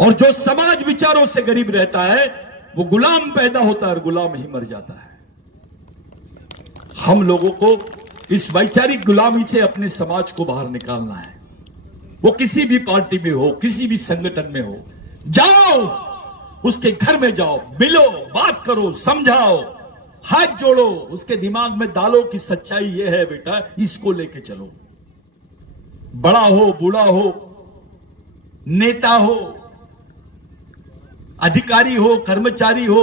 और जो समाज विचारों से गरीब रहता है वो गुलाम पैदा होता है और गुलाम ही मर जाता है। हम लोगों को इस वैचारिक गुलामी से अपने समाज को बाहर निकालना है। वो किसी भी पार्टी में हो, किसी भी संगठन में हो, जाओ उसके घर में जाओ, मिलो, बात करो, समझाओ, हाथ जोड़ो, उसके दिमाग में डालो कि सच्चाई ये है बेटा, इसको लेके चलो। बड़ा हो, बूढ़ा हो, नेता हो, अधिकारी हो, कर्मचारी हो,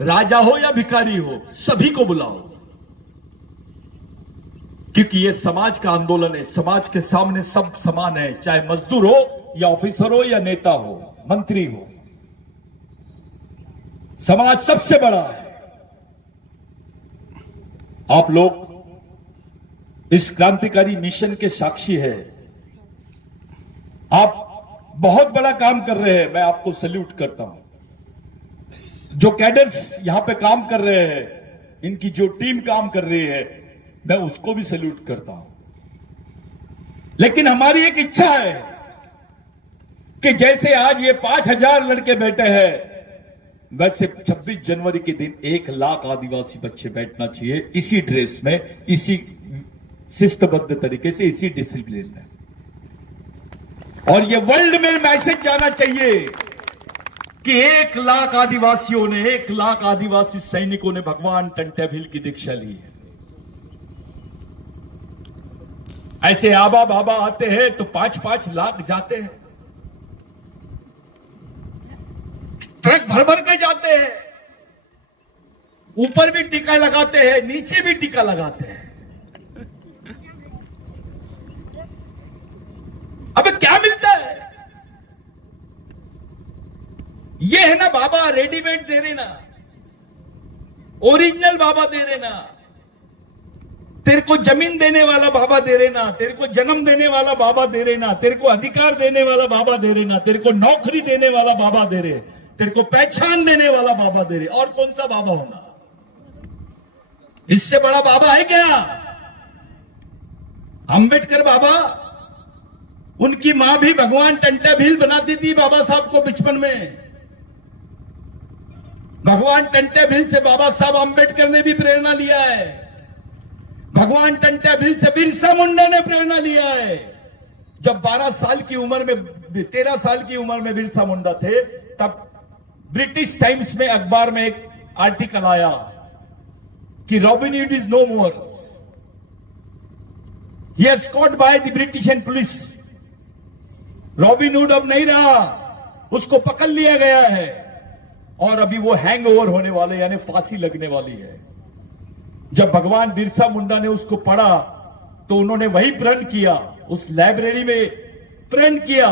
राजा हो या भिखारी हो, सभी को बुलाओ, क्योंकि यह समाज का आंदोलन है। समाज के सामने सब समान है, चाहे मजदूर हो या ऑफिसर हो या नेता हो, मंत्री हो, समाज सबसे बड़ा है। आप लोग इस क्रांतिकारी मिशन के साक्षी हैं। आप बहुत बड़ा काम कर रहे हैं, मैं आपको सैल्यूट करता हूं। जो कैडर्स यहां पे काम कर रहे हैं, इनकी जो टीम काम कर रही है, मैं उसको भी सैल्यूट करता हूं। लेकिन हमारी एक इच्छा है कि जैसे आज ये 5,000 लड़के बैठे हैं, वैसे 26 जनवरी के दिन 1 लाख आदिवासी बच्चे बैठना चाहिए, इसी ड्रेस में, इसी शिस्तबद्ध तरीके से, इसी डिसिप्लिन में। और ये वर्ल्ड में मैसेज जाना चाहिए कि 1 लाख आदिवासियों ने, 1 लाख आदिवासी सैनिकों ने भगवान टंट्या भील की दीक्षा ली है। ऐसे आबा बाबा आते हैं तो 5-5 लाख जाते हैं, ट्रक भर भर के जाते हैं, ऊपर भी टीका लगाते हैं, नीचे भी टीका लगाते हैं। अब क्या मिलता है? ये है ना बाबा, रेडीमेड दे रहे ना, ओरिजिनल बाबा दे रहे ना, तेरे को जमीन देने वाला बाबा दे रहे ना, तेरे को जन्म देने वाला बाबा दे रहे ना, तेरे को अधिकार देने वाला बाबा दे रहे ना, तेरे को नौकरी देने वाला बाबा दे रहे, तेरे को पहचान देने वाला बाबा दे रहे। और कौन सा बाबा होना? इससे बड़ा बाबा है क्या? अंबेडकर बाबा, उनकी मां भी भगवान टंट्या भील बनाती थी बाबा साहब को बचपन में। भगवान टंट्या भील से बाबा साहब अंबेडकर ने भी प्रेरणा लिया है। भगवान टंट्या भील से बिरसा मुंडा ने प्रेरणा लिया है। जब 12 साल की उम्र में, 13 साल की उम्र में बिरसा मुंडा थे, तब ब्रिटिश टाइम्स में, अखबार में एक आर्टिकल आया कि Robin Hood is no more, he is caught by the British and police. Robin Hood अब नहीं रहा, उसको पकड़ लिया गया है और अभी वो हैंग ओवर होने वाले, यानी फांसी लगने वाली है। जब भगवान बिरसा मुंडा ने उसको पढ़ा तो उन्होंने वही प्रण किया, उस लाइब्रेरी में प्रण किया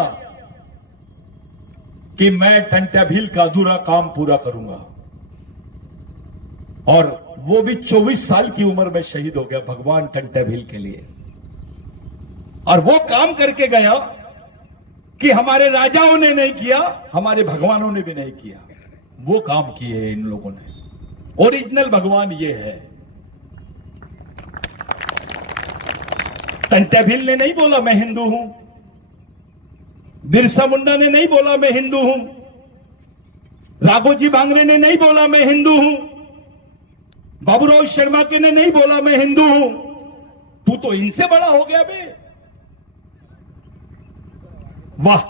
कि मैं टंट्या भील का अधूरा काम पूरा करूंगा। और वो भी 24 साल की उम्र में शहीद हो गया भगवान टंट्या भील के लिए। और वो काम करके गया कि हमारे राजाओं ने नहीं किया, हमारे भगवानों ने भी नहीं किया, वो काम किए इन लोगों ने। ओरिजिनल भगवान ये है। टंट्या भील ने नहीं बोला मैं हिंदू हूं, बिरसा मुंडा ने नहीं बोला मैं हिंदू हूं, राघोजी भांगरे ने नहीं बोला मैं हिंदू हूं, बाबूराव शर्मा के ने नहीं बोला मैं हिंदू हूं। तू तो इनसे बड़ा हो गया बे। वाह,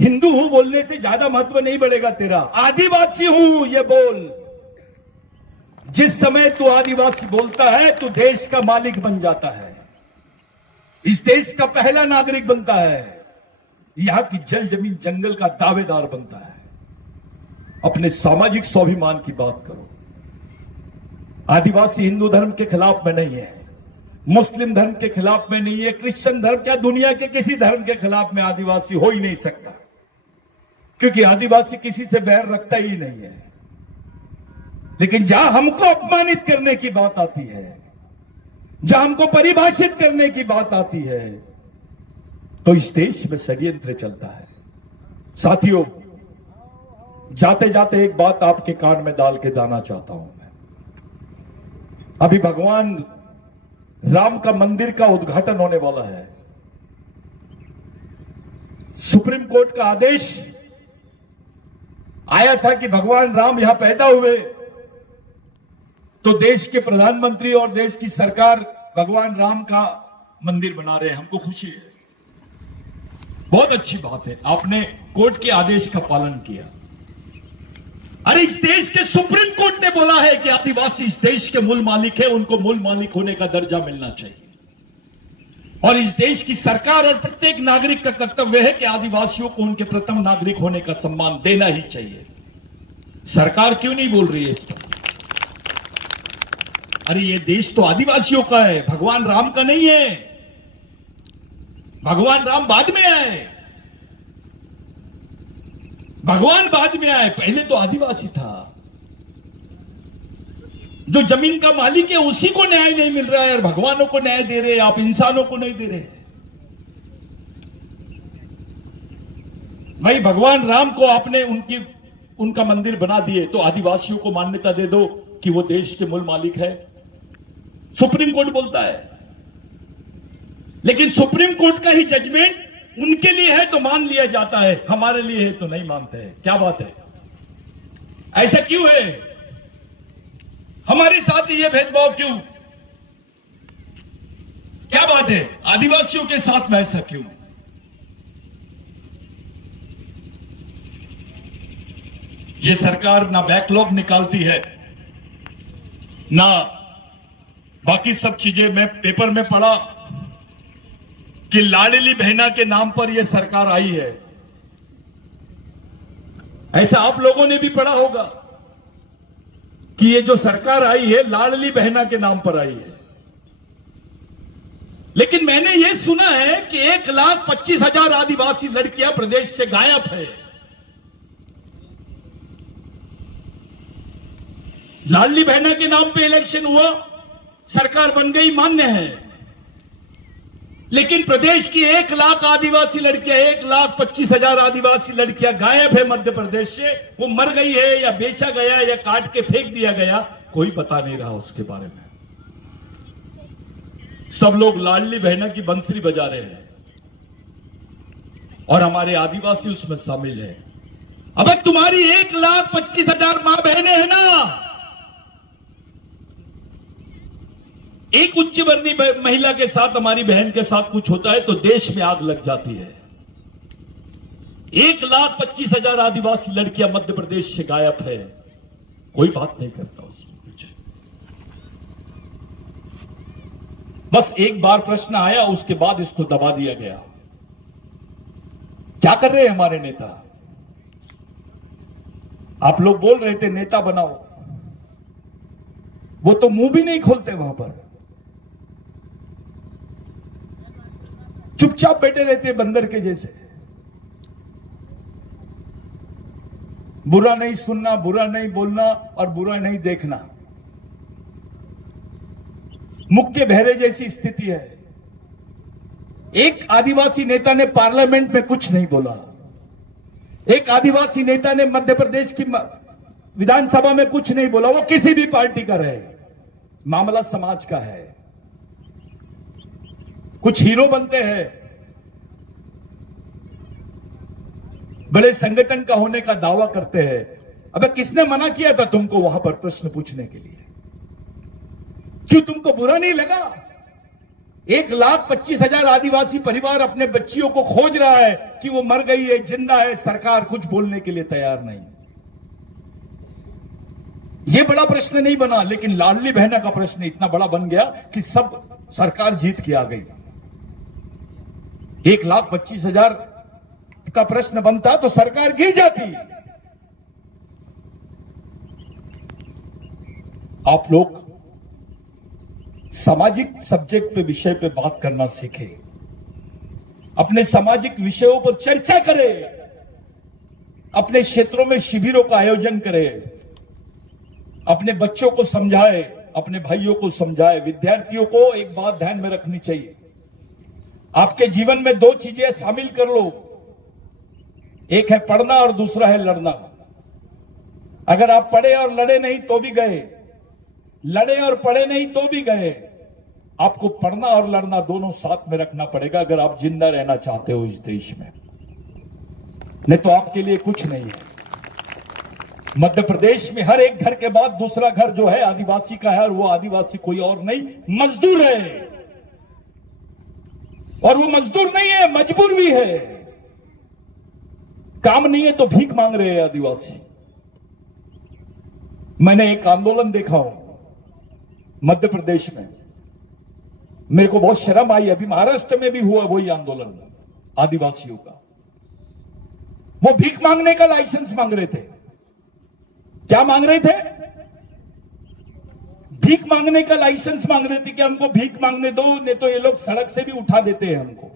हिंदू हूं बोलने से ज्यादा महत्व नहीं बढ़ेगा तेरा। आदिवासी हूं ये बोल। जिस समय तू आदिवासी बोलता है तो देश का मालिक बन जाता है, इस देश का पहला नागरिक बनता है, यहां की जल जमीन जंगल का दावेदार बनता है। अपने सामाजिक स्वाभिमान की बात करो। आदिवासी हिंदू धर्म के खिलाफ में नहीं है, मुस्लिम धर्म के खिलाफ में नहीं है, क्रिश्चियन धर्म क्या, दुनिया के किसी धर्म के खिलाफ में आदिवासी हो ही नहीं सकता, क्योंकि आदिवासी किसी से बैर रखता ही नहीं है। लेकिन जहां हमको अपमानित करने की बात आती है, जहां हमको परिभाषित करने की बात आती है, तो इस देश में षड्यंत्र चलता है। साथियों, जाते जाते एक बात आपके कान में डाल के दाना चाहता हूं मैं। अभी भगवान राम का मंदिर का उद्घाटन होने वाला है। सुप्रीम कोर्ट का आदेश आया था कि भगवान राम यहां पैदा हुए तो देश के प्रधानमंत्री और देश की सरकार भगवान राम का मंदिर बना रहे हैं। हमको खुशी है, बहुत अच्छी बात है, आपने कोर्ट के आदेश का पालन किया। अरे इस देश के सुप्रीम कोर्ट ने बोला है कि आदिवासी इस देश के मूल मालिक है, उनको मूल मालिक होने का दर्जा मिलना चाहिए। और इस देश की सरकार और प्रत्येक नागरिक का कर्तव्य है कि आदिवासियों को उनके प्रथम नागरिक होने का सम्मान देना ही चाहिए। सरकार क्यों नहीं बोल रही है इस पर? अरे ये देश तो आदिवासियों का है, भगवान राम का नहीं है। भगवान राम बाद में आए, भगवान बाद में आए, पहले तो आदिवासी था। जो जमीन का मालिक है उसी को न्याय नहीं मिल रहा है, और भगवानों को न्याय दे रहे, आप इंसानों को नहीं दे रहे। भाई भगवान राम को आपने उनका मंदिर बना दिए तो आदिवासियों को मान्यता दे दो कि वो देश के मूल मालिक है। सुप्रीम कोर्ट बोलता है, लेकिन सुप्रीम कोर्ट का ही जजमेंट उनके लिए है तो मान लिया जाता है, हमारे लिए है तो नहीं मानते हैं। क्या बात है? ऐसा क्यों है? हमारे साथ ये भेदभाव क्यों? क्या बात है? आदिवासियों के साथ में ऐसा क्यों? ये सरकार ना बैकलॉग निकालती है, ना बाकी सब चीजें। मैं पेपर में पढ़ा कि लाडली बहना के नाम पर यह सरकार आई है। ऐसा आप लोगों ने भी पढ़ा होगा कि ये जो सरकार आई है लाडली बहना के नाम पर आई है। लेकिन मैंने यह सुना है कि 1,25,000 आदिवासी लड़कियां प्रदेश से गायब है। लाडली बहना के नाम पे इलेक्शन हुआ, सरकार बन गई, मान्य है। लेकिन प्रदेश की 1 लाख आदिवासी लड़कियां, 1,25,000 आदिवासी लड़कियां गायब है मध्य प्रदेश से। वो मर गई है या बेचा गया या काट के फेंक दिया गया, कोई बता नहीं रहा उसके बारे में। सब लोग लाडली बहना की बंसरी बजा रहे हैं और हमारे आदिवासी उसमें शामिल है। अब तुम्हारी 1,25,000 मां बहनें हैं ना, एक उच्च वर्णीय महिला के साथ, हमारी बहन के साथ कुछ होता है तो देश में आग लग जाती है। 1,25,000 आदिवासी लड़कियां मध्य प्रदेश से गायब है, कोई बात नहीं करता उसमें कुछ। बस एक बार प्रश्न आया, उसके बाद इसको दबा दिया गया। क्या कर रहे हैं हमारे नेता? आप लोग बोल रहे थे नेता बनाओ, वो तो मुंह भी नहीं खोलते वहां पर, चुपचाप बैठे रहते बंदर के जैसे। बुरा नहीं सुनना, बुरा नहीं बोलना और बुरा नहीं देखना, मुख के बहरे जैसी स्थिति है। एक आदिवासी नेता ने पार्लियामेंट में कुछ नहीं बोला, एक आदिवासी नेता ने मध्य प्रदेश की विधानसभा में कुछ नहीं बोला, वो किसी भी पार्टी का रहे, मामला समाज का है। कुछ हीरो बनते हैं, बड़े संगठन का होने का दावा करते हैं। अबे किसने मना किया था तुमको वहां पर प्रश्न पूछने के लिए? क्यों तुमको बुरा नहीं लगा? 1,25,000 आदिवासी परिवार अपने बच्चियों को खोज रहा है कि वो मर गई है, जिंदा है, सरकार कुछ बोलने के लिए तैयार नहीं। ये बड़ा प्रश्न नहीं बना, लेकिन लाडली बहना का प्रश्न इतना बड़ा बन गया कि सब सरकार जीत के आ गई। 1,25,000 का प्रश्न बनता तो सरकार गिर जाती। आप लोग सामाजिक सब्जेक्ट पे, विषय पे बात करना सीखें, अपने सामाजिक विषयों पर चर्चा करें, अपने क्षेत्रों में शिविरों का आयोजन करें, अपने बच्चों को समझाए, अपने भाइयों को समझाए। विद्यार्थियों को एक बात ध्यान में रखनी चाहिए, आपके जीवन में 2 चीजें शामिल कर लो, एक है पढ़ना और दूसरा है लड़ना। अगर आप पढ़े और लड़े नहीं तो भी गए, लड़े और पढ़े नहीं तो भी गए। आपको पढ़ना और लड़ना दोनों साथ में रखना पड़ेगा अगर आप जिंदा रहना चाहते हो इस देश में, नहीं तो आपके लिए कुछ नहीं है। मध्य प्रदेश में हर एक घर के बाद दूसरा घर जो है आदिवासी का है, और वो आदिवासी कोई और नहीं, मजदूर है। और वो मजदूर नहीं है, मजबूर भी है। काम नहीं है तो भीख मांग रहे हैं आदिवासी। मैंने एक आंदोलन देखा हूं मध्य प्रदेश में, मेरे को बहुत शर्म आई। अभी महाराष्ट्र में भी हुआ वही आंदोलन आदिवासियों का। वो भीख मांगने का लाइसेंस मांग रहे थे। क्या मांग रहे थे? भीख मांगने का लाइसेंस मांग रहे थे कि हमको भीख मांगने दो, नहीं तो ये लोग सड़क से भी उठा देते हैं हमको।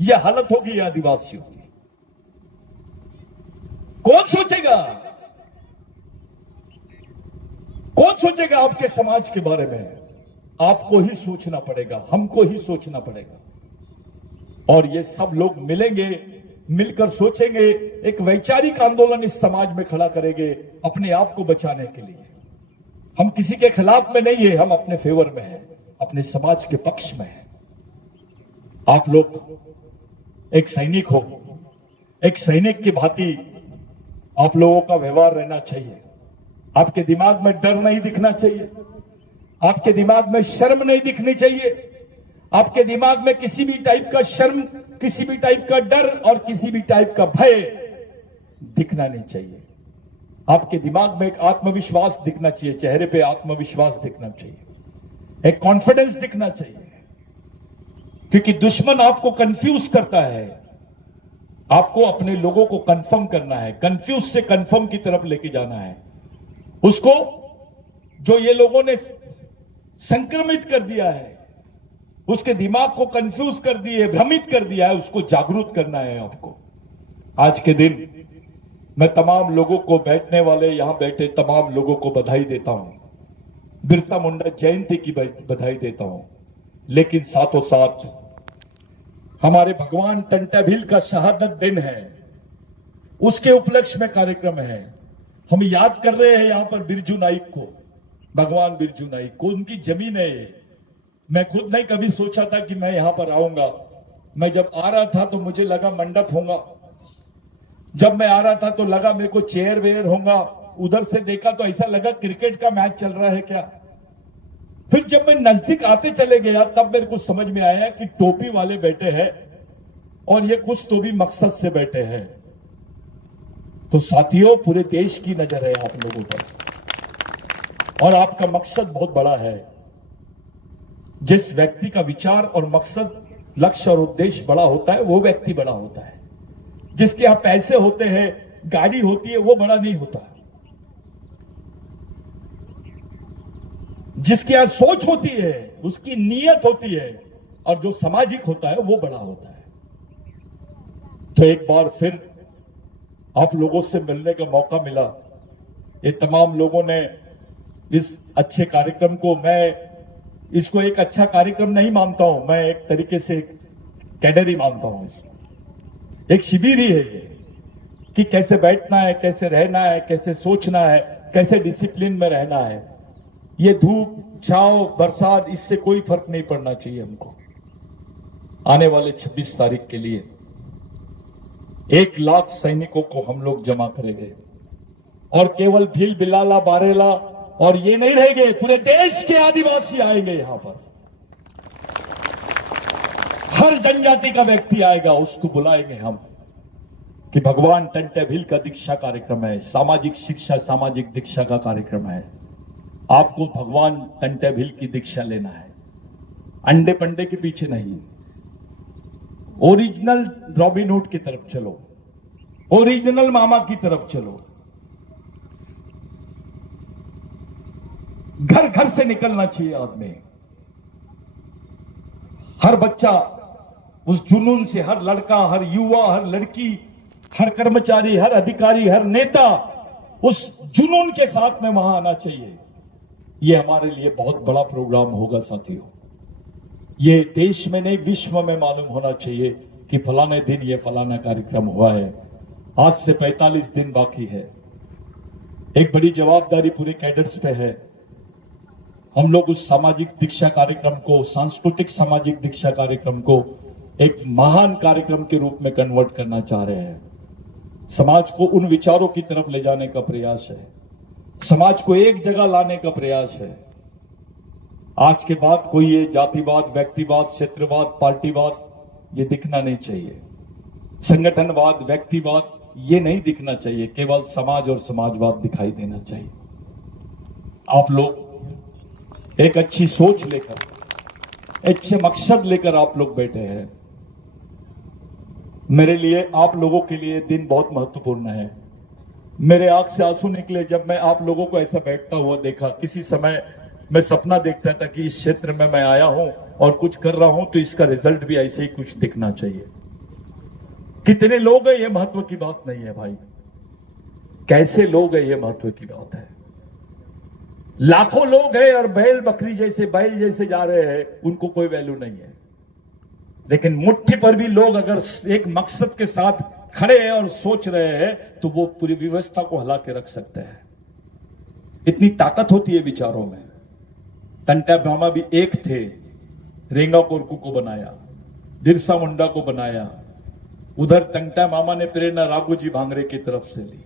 ये हालत होगी आदिवासियों की। कौन सोचेगा? कौन सोचेगा आपके समाज के बारे में? आपको ही सोचना पड़ेगा, हमको ही सोचना पड़ेगा। और ये सब लोग मिलेंगे, मिलकर सोचेंगे, एक वैचारिक आंदोलन इस समाज में खड़ा करेंगे अपने आप को बचाने के लिए। हम किसी के खिलाफ में नहीं है, हम अपने फेवर में हैं, अपने समाज के पक्ष में हैं। आप लोग एक सैनिक हो, एक सैनिक की भांति आप लोगों का व्यवहार रहना चाहिए। आपके दिमाग में डर नहीं दिखना चाहिए, आपके दिमाग में शर्म नहीं दिखनी चाहिए, आपके दिमाग में किसी भी टाइप का शर्म, किसी भी टाइप का डर और किसी भी टाइप का भय दिखना नहीं चाहिए। आपके दिमाग में एक आत्मविश्वास दिखना चाहिए, चेहरे पे आत्मविश्वास दिखना चाहिए, एक कॉन्फिडेंस दिखना चाहिए। क्योंकि दुश्मन आपको कंफ्यूज करता है, आपको अपने लोगों को कंफर्म करना है, कंफ्यूज से कंफर्म की तरफ लेके जाना है। उसको जो ये लोगों ने संक्रमित कर दिया है, उसके दिमाग को कंफ्यूज कर दिए, भ्रमित कर दिया है, उसको जागरूक करना है आपको। आज के दिन मैं तमाम लोगों को, बैठने वाले यहां बैठे तमाम लोगों को बधाई देता हूं, बिरसा मुंडा जयंती की बधाई देता हूं। लेकिन साथों साथ हमारे भगवान टंटा भील का शहादत दिन है, उसके उपलक्ष्य में कार्यक्रम है। हम याद कर रहे हैं यहां पर बिरजू नाइक को, भगवान बिरजू नाइक को। उनकी जमीन है ये। मैं खुद नहीं कभी सोचा था कि मैं यहां पर आऊंगा। मैं जब आ रहा था तो मुझे लगा मंडप होगा, जब मैं आ रहा था तो लगा मेरे को चेयर वेयर होगा, उधर से देखा तो ऐसा लगा क्रिकेट का मैच चल रहा है क्या। फिर जब मैं नजदीक आते चले गया तब मेरे को समझ में आया कि टोपी वाले बैठे हैं और ये कुछ तो भी मकसद से बैठे हैं। तो साथियों, पूरे देश की नजर है आप लोगों पर और आपका मकसद बहुत बड़ा है। जिस व्यक्ति का विचार और मकसद, लक्ष्य और उद्देश्य बड़ा होता है, वो व्यक्ति बड़ा होता है। जिसके यहां पैसे होते हैं, गाड़ी होती है, वो बड़ा नहीं होता। जिसकी यहां सोच होती है, उसकी नीयत होती है और जो सामाजिक होता है वो बड़ा होता है। तो एक बार फिर आप लोगों से मिलने का मौका मिला। ये तमाम लोगों ने इस अच्छे कार्यक्रम को, मैं इसको एक अच्छा कार्यक्रम नहीं मानता हूं, मैं एक तरीके से कैडर ही मानता हूं इसको। एक शिविर ही है ये कि कैसे बैठना है, कैसे रहना है, कैसे सोचना है, कैसे डिसिप्लिन में रहना है। ये धूप, छांव, बरसात, इससे कोई फर्क नहीं पड़ना चाहिए हमको। आने वाले 26 तारीख के लिए 1 लाख सैनिकों को हम लोग जमा करेंगे और केवल भील, बिलाला, बारेला और ये नहीं रहेंगे, पूरे देश के आदिवासी आएंगे यहां पर। हर जनजाति का व्यक्ति आएगा, उसको बुलाएंगे हम कि भगवान टंटा भील का दीक्षा कार्यक्रम है, सामाजिक शिक्षा, सामाजिक दीक्षा का कार्यक्रम है। आपको भगवान टंटा भील की दीक्षा लेना है, अंडे पंडे के पीछे नहीं। ओरिजिनल रॉबिन हुड की तरफ चलो, ओरिजिनल मामा की तरफ चलो। घर घर से निकलना चाहिए आदमी। हर बच्चा उस जुनून से, हर लड़का, हर युवा, हर लड़की, हर कर्मचारी, हर अधिकारी, हर नेता उस जुनून के साथ में वहां आना चाहिए। यह हमारे लिए बहुत बड़ा प्रोग्राम होगा साथियों। ये देश में नहीं, विश्व में मालूम होना चाहिए कि फलाने दिन ये फलाना कार्यक्रम हुआ है। आज से 45 दिन बाकी है। एक बड़ी जवाबदारी पूरे कैडर्स पे है। हम लोग उस सामाजिक दीक्षा कार्यक्रम को, सांस्कृतिक सामाजिक दीक्षा कार्यक्रम को एक महान कार्यक्रम के रूप में कन्वर्ट करना चाह रहे हैं। समाज को उन विचारों की तरफ ले जाने का प्रयास है, समाज को एक जगह लाने का प्रयास है। आज के बाद कोई ये जातिवाद, व्यक्तिवाद, क्षेत्रवाद, पार्टीवाद ये दिखना नहीं चाहिए। संगठनवाद, व्यक्तिवाद ये नहीं दिखना चाहिए। केवल समाज और समाजवाद दिखाई देना चाहिए। आप लोग एक अच्छी सोच लेकर, अच्छे मकसद लेकर आप लोग बैठे हैं। मेरे लिए, आप लोगों के लिए दिन बहुत महत्वपूर्ण है। मेरे आंख से आंसू निकले जब मैं आप लोगों को ऐसा बैठता हुआ देखा। किसी समय मैं सपना देखता था कि इस क्षेत्र में मैं आया हूं और कुछ कर रहा हूं तो इसका रिजल्ट भी ऐसे ही कुछ दिखना चाहिए। कितने लोग हैं ये महत्व की बात नहीं है भाई, कैसे लोग हैं ये महत्व की बात है। लाखों लोग हैं और बैल बकरी जैसे, बैल जैसे जा रहे हैं, उनको कोई वैल्यू नहीं है। लेकिन मुट्ठी पर भी लोग अगर एक मकसद के साथ खड़े हैं और सोच रहे हैं तो वो पूरी व्यवस्था को हिला के रख सकते हैं। इतनी ताकत होती है विचारों में। टंटा भामा भी एक थे, रेंगा कोरकू को बनाया, बिरसा मुंडा को बनाया, उधर टंटा मामा ने प्रेरणा राघोजी भांगरे की तरफ से ली,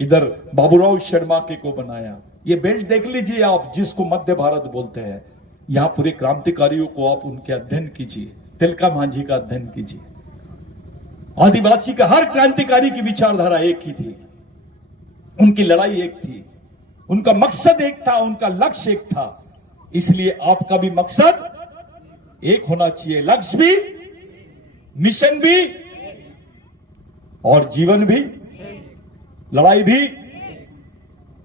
इधर बाबूराव शर्मा के को बनाया। ये बेल्ट देख लीजिए आप, जिसको मध्य भारत बोलते हैं। यहां पूरे क्रांतिकारियों को आप उनके अध्ययन कीजिए, तिलका मांझी का अध्ययन कीजिए। आदिवासी का हर क्रांतिकारी की विचारधारा एक ही थी, उनकी लड़ाई एक थी, उनका मकसद एक था, उनका लक्ष्य एक था। इसलिए आपका भी मकसद एक होना चाहिए, लक्ष्य भी, मिशन भी और जीवन भी, लड़ाई भी।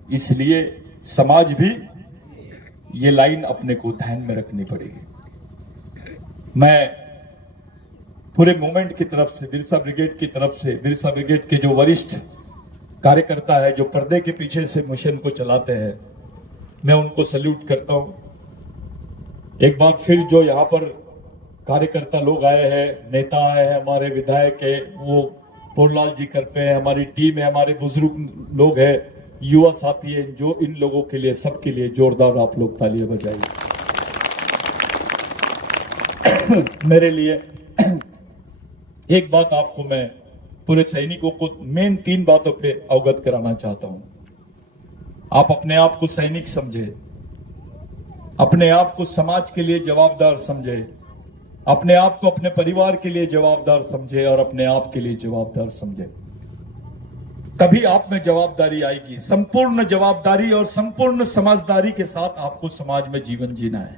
इसलिए समाज भी, ये लाइन अपने को ध्यान में रखनी पड़ेगी। मैं पूरे मूवमेंट की तरफ से, बिरसा ब्रिगेड की तरफ से, बिरसा ब्रिगेड के जो वरिष्ठ कार्यकर्ता है, जो पर्दे के पीछे से मिशन को चलाते हैं, मैं उनको सल्यूट करता हूं। एक बार फिर जो यहां पर कार्यकर्ता लोग आए हैं, नेता आए हैं, हमारे विधायक है, वो पोरलाल जी करपे हैं, हमारी टीम है, हमारे बुजुर्ग लोग हैं, युवा साथी हैं, जो इन लोगों के लिए, सबके लिए जोरदार आप लोग तालियां बजाइए। मेरे लिए एक बात आपको मैं, पूरे सैनिकों को मेन 3 बातों पे अवगत कराना चाहता हूं। आप अपने आप को सैनिक समझे, अपने आप को समाज के लिए जवाबदार समझे, अपने आप को अपने परिवार के लिए जवाबदार समझे और अपने आप के लिए जवाबदार समझे। तभी आप में जवाबदारी आएगी। संपूर्ण जवाबदारी और संपूर्ण समझदारी के साथ आपको समाज में जीवन जीना है।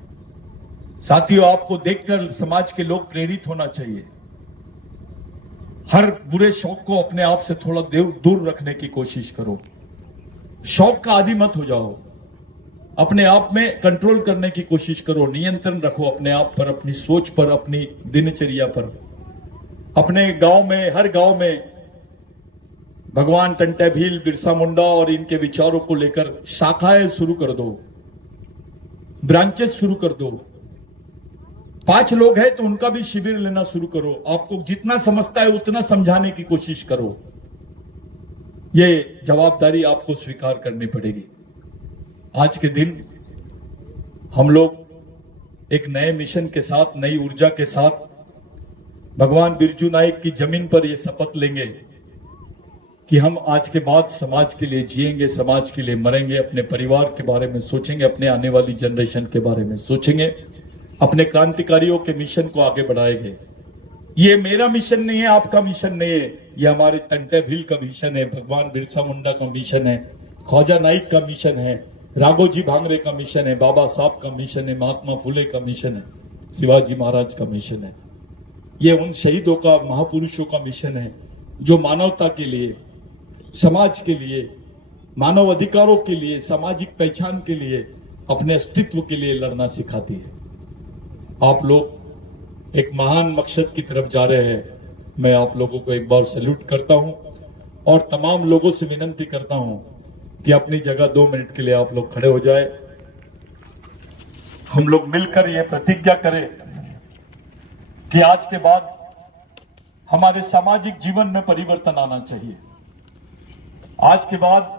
साथियों, आपको देखकर समाज के लोग प्रेरित होना चाहिए। हर बुरे शौक को अपने आप से थोड़ा दूर रखने की कोशिश करो। शौक का आदी मत हो जाओ। अपने आप में कंट्रोल करने की कोशिश करो, नियंत्रण रखो अपने आप पर, अपनी सोच पर, अपनी दिनचर्या पर। अपने गांव में, हर गांव में भगवान टंटा भील, बिरसा मुंडा और इनके विचारों को लेकर शाखाएं शुरू कर दो, ब्रांचेस शुरू कर दो। 5 लोग हैं तो उनका भी शिविर लेना शुरू करो। आपको जितना समझता है उतना समझाने की कोशिश करो। ये जवाबदारी आपको स्वीकार करनी पड़ेगी। आज के दिन हम लोग एक नए मिशन के साथ, नई ऊर्जा के साथ भगवान बिरजू नायक की जमीन पर यह शपथ लेंगे कि हम आज के बाद समाज के लिए जिएंगे, समाज के लिए मरेंगे, अपने परिवार के बारे में सोचेंगे, अपने आने वाली जनरेशन के बारे में सोचेंगे, अपने क्रांतिकारियों के मिशन को आगे बढ़ाएंगे। ये मेरा मिशन नहीं है, आपका मिशन नहीं है, ये हमारे टंटा भील का मिशन है, भगवान बिरसा मुंडा का मिशन है, ख्वाजा नाइक का मिशन है, राघोजी भांगरे का मिशन है, बाबा साहब का मिशन है, महात्मा फुले का मिशन है, शिवाजी महाराज का मिशन है। ये उन शहीदों का, महापुरुषों का मिशन है जो मानवता के लिए, समाज के लिए, मानव अधिकारों के लिए, सामाजिक पहचान के लिए, अपने अस्तित्व के लिए लड़ना सिखाती है। आप लोग एक महान मकसद की तरफ जा रहे हैं। मैं आप लोगों को एक बार सैल्यूट करता हूं और तमाम लोगों से विनती करता हूं कि अपनी जगह 2 मिनट के लिए आप लोग खड़े हो जाए। हम लोग मिलकर यह प्रतिज्ञा करें कि आज के बाद हमारे सामाजिक जीवन में परिवर्तन आना चाहिए। आज के बाद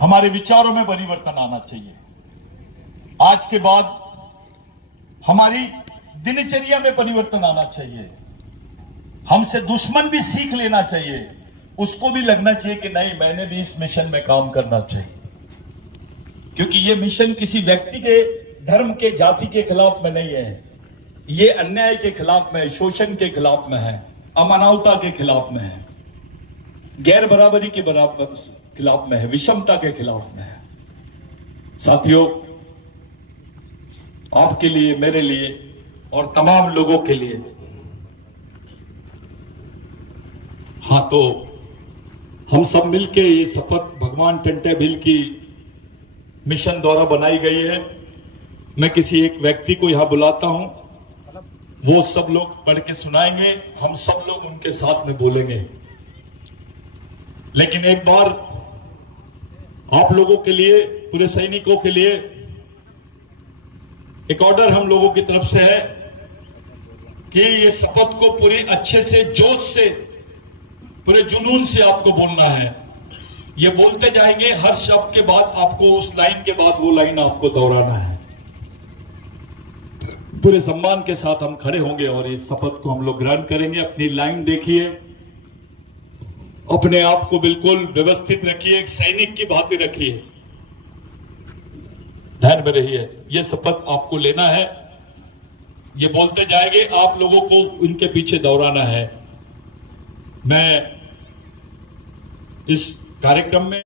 हमारे विचारों में परिवर्तन आना चाहिए। आज के बाद हमारी दिनचर्या में परिवर्तन आना चाहिए। हमसे दुश्मन भी सीख लेना चाहिए, उसको भी लगना चाहिए कि नहीं, मैंने भी इस मिशन में काम करना चाहिए। क्योंकि यह मिशन किसी व्यक्ति के, धर्म के, जाति के खिलाफ में नहीं है, ये अन्याय के खिलाफ में है, शोषण के खिलाफ में है, अमानवता के खिलाफ में है, गैर बराबरी के खिलाफ में है, विषमता के खिलाफ में है। साथियों, आपके लिए, मेरे लिए और तमाम लोगों के लिए, हाँ, तो हम सब मिलके ये शपथ भगवान टंटा भील की मिशन द्वारा बनाई गई है। मैं किसी एक व्यक्ति को यहां बुलाता हूं, वो सब लोग पढ़ के सुनाएंगे, हम सब लोग उनके साथ में बोलेंगे। लेकिन एक बार आप लोगों के लिए, पूरे सैनिकों के लिए एक ऑर्डर हम लोगों की तरफ से है कि ये शपथ को पूरी अच्छे से, जोश से, पूरे जुनून से आपको बोलना है। ये बोलते जाएंगे, हर शब्द के बाद आपको, उस लाइन के बाद वो लाइन आपको दोहराना है। पूरे सम्मान के साथ हम खड़े होंगे और इस शपथ को हम लोग ग्रहण करेंगे। अपनी लाइन देखिए, अपने आप को बिल्कुल व्यवस्थित रखिए, एक सैनिक की भांति रखिए, ध्यान में रहिए। यह शपथ आपको लेना है, ये बोलते जाएंगे, आप लोगों को इनके पीछे दौड़ाना है। मैं इस कार्यक्रम में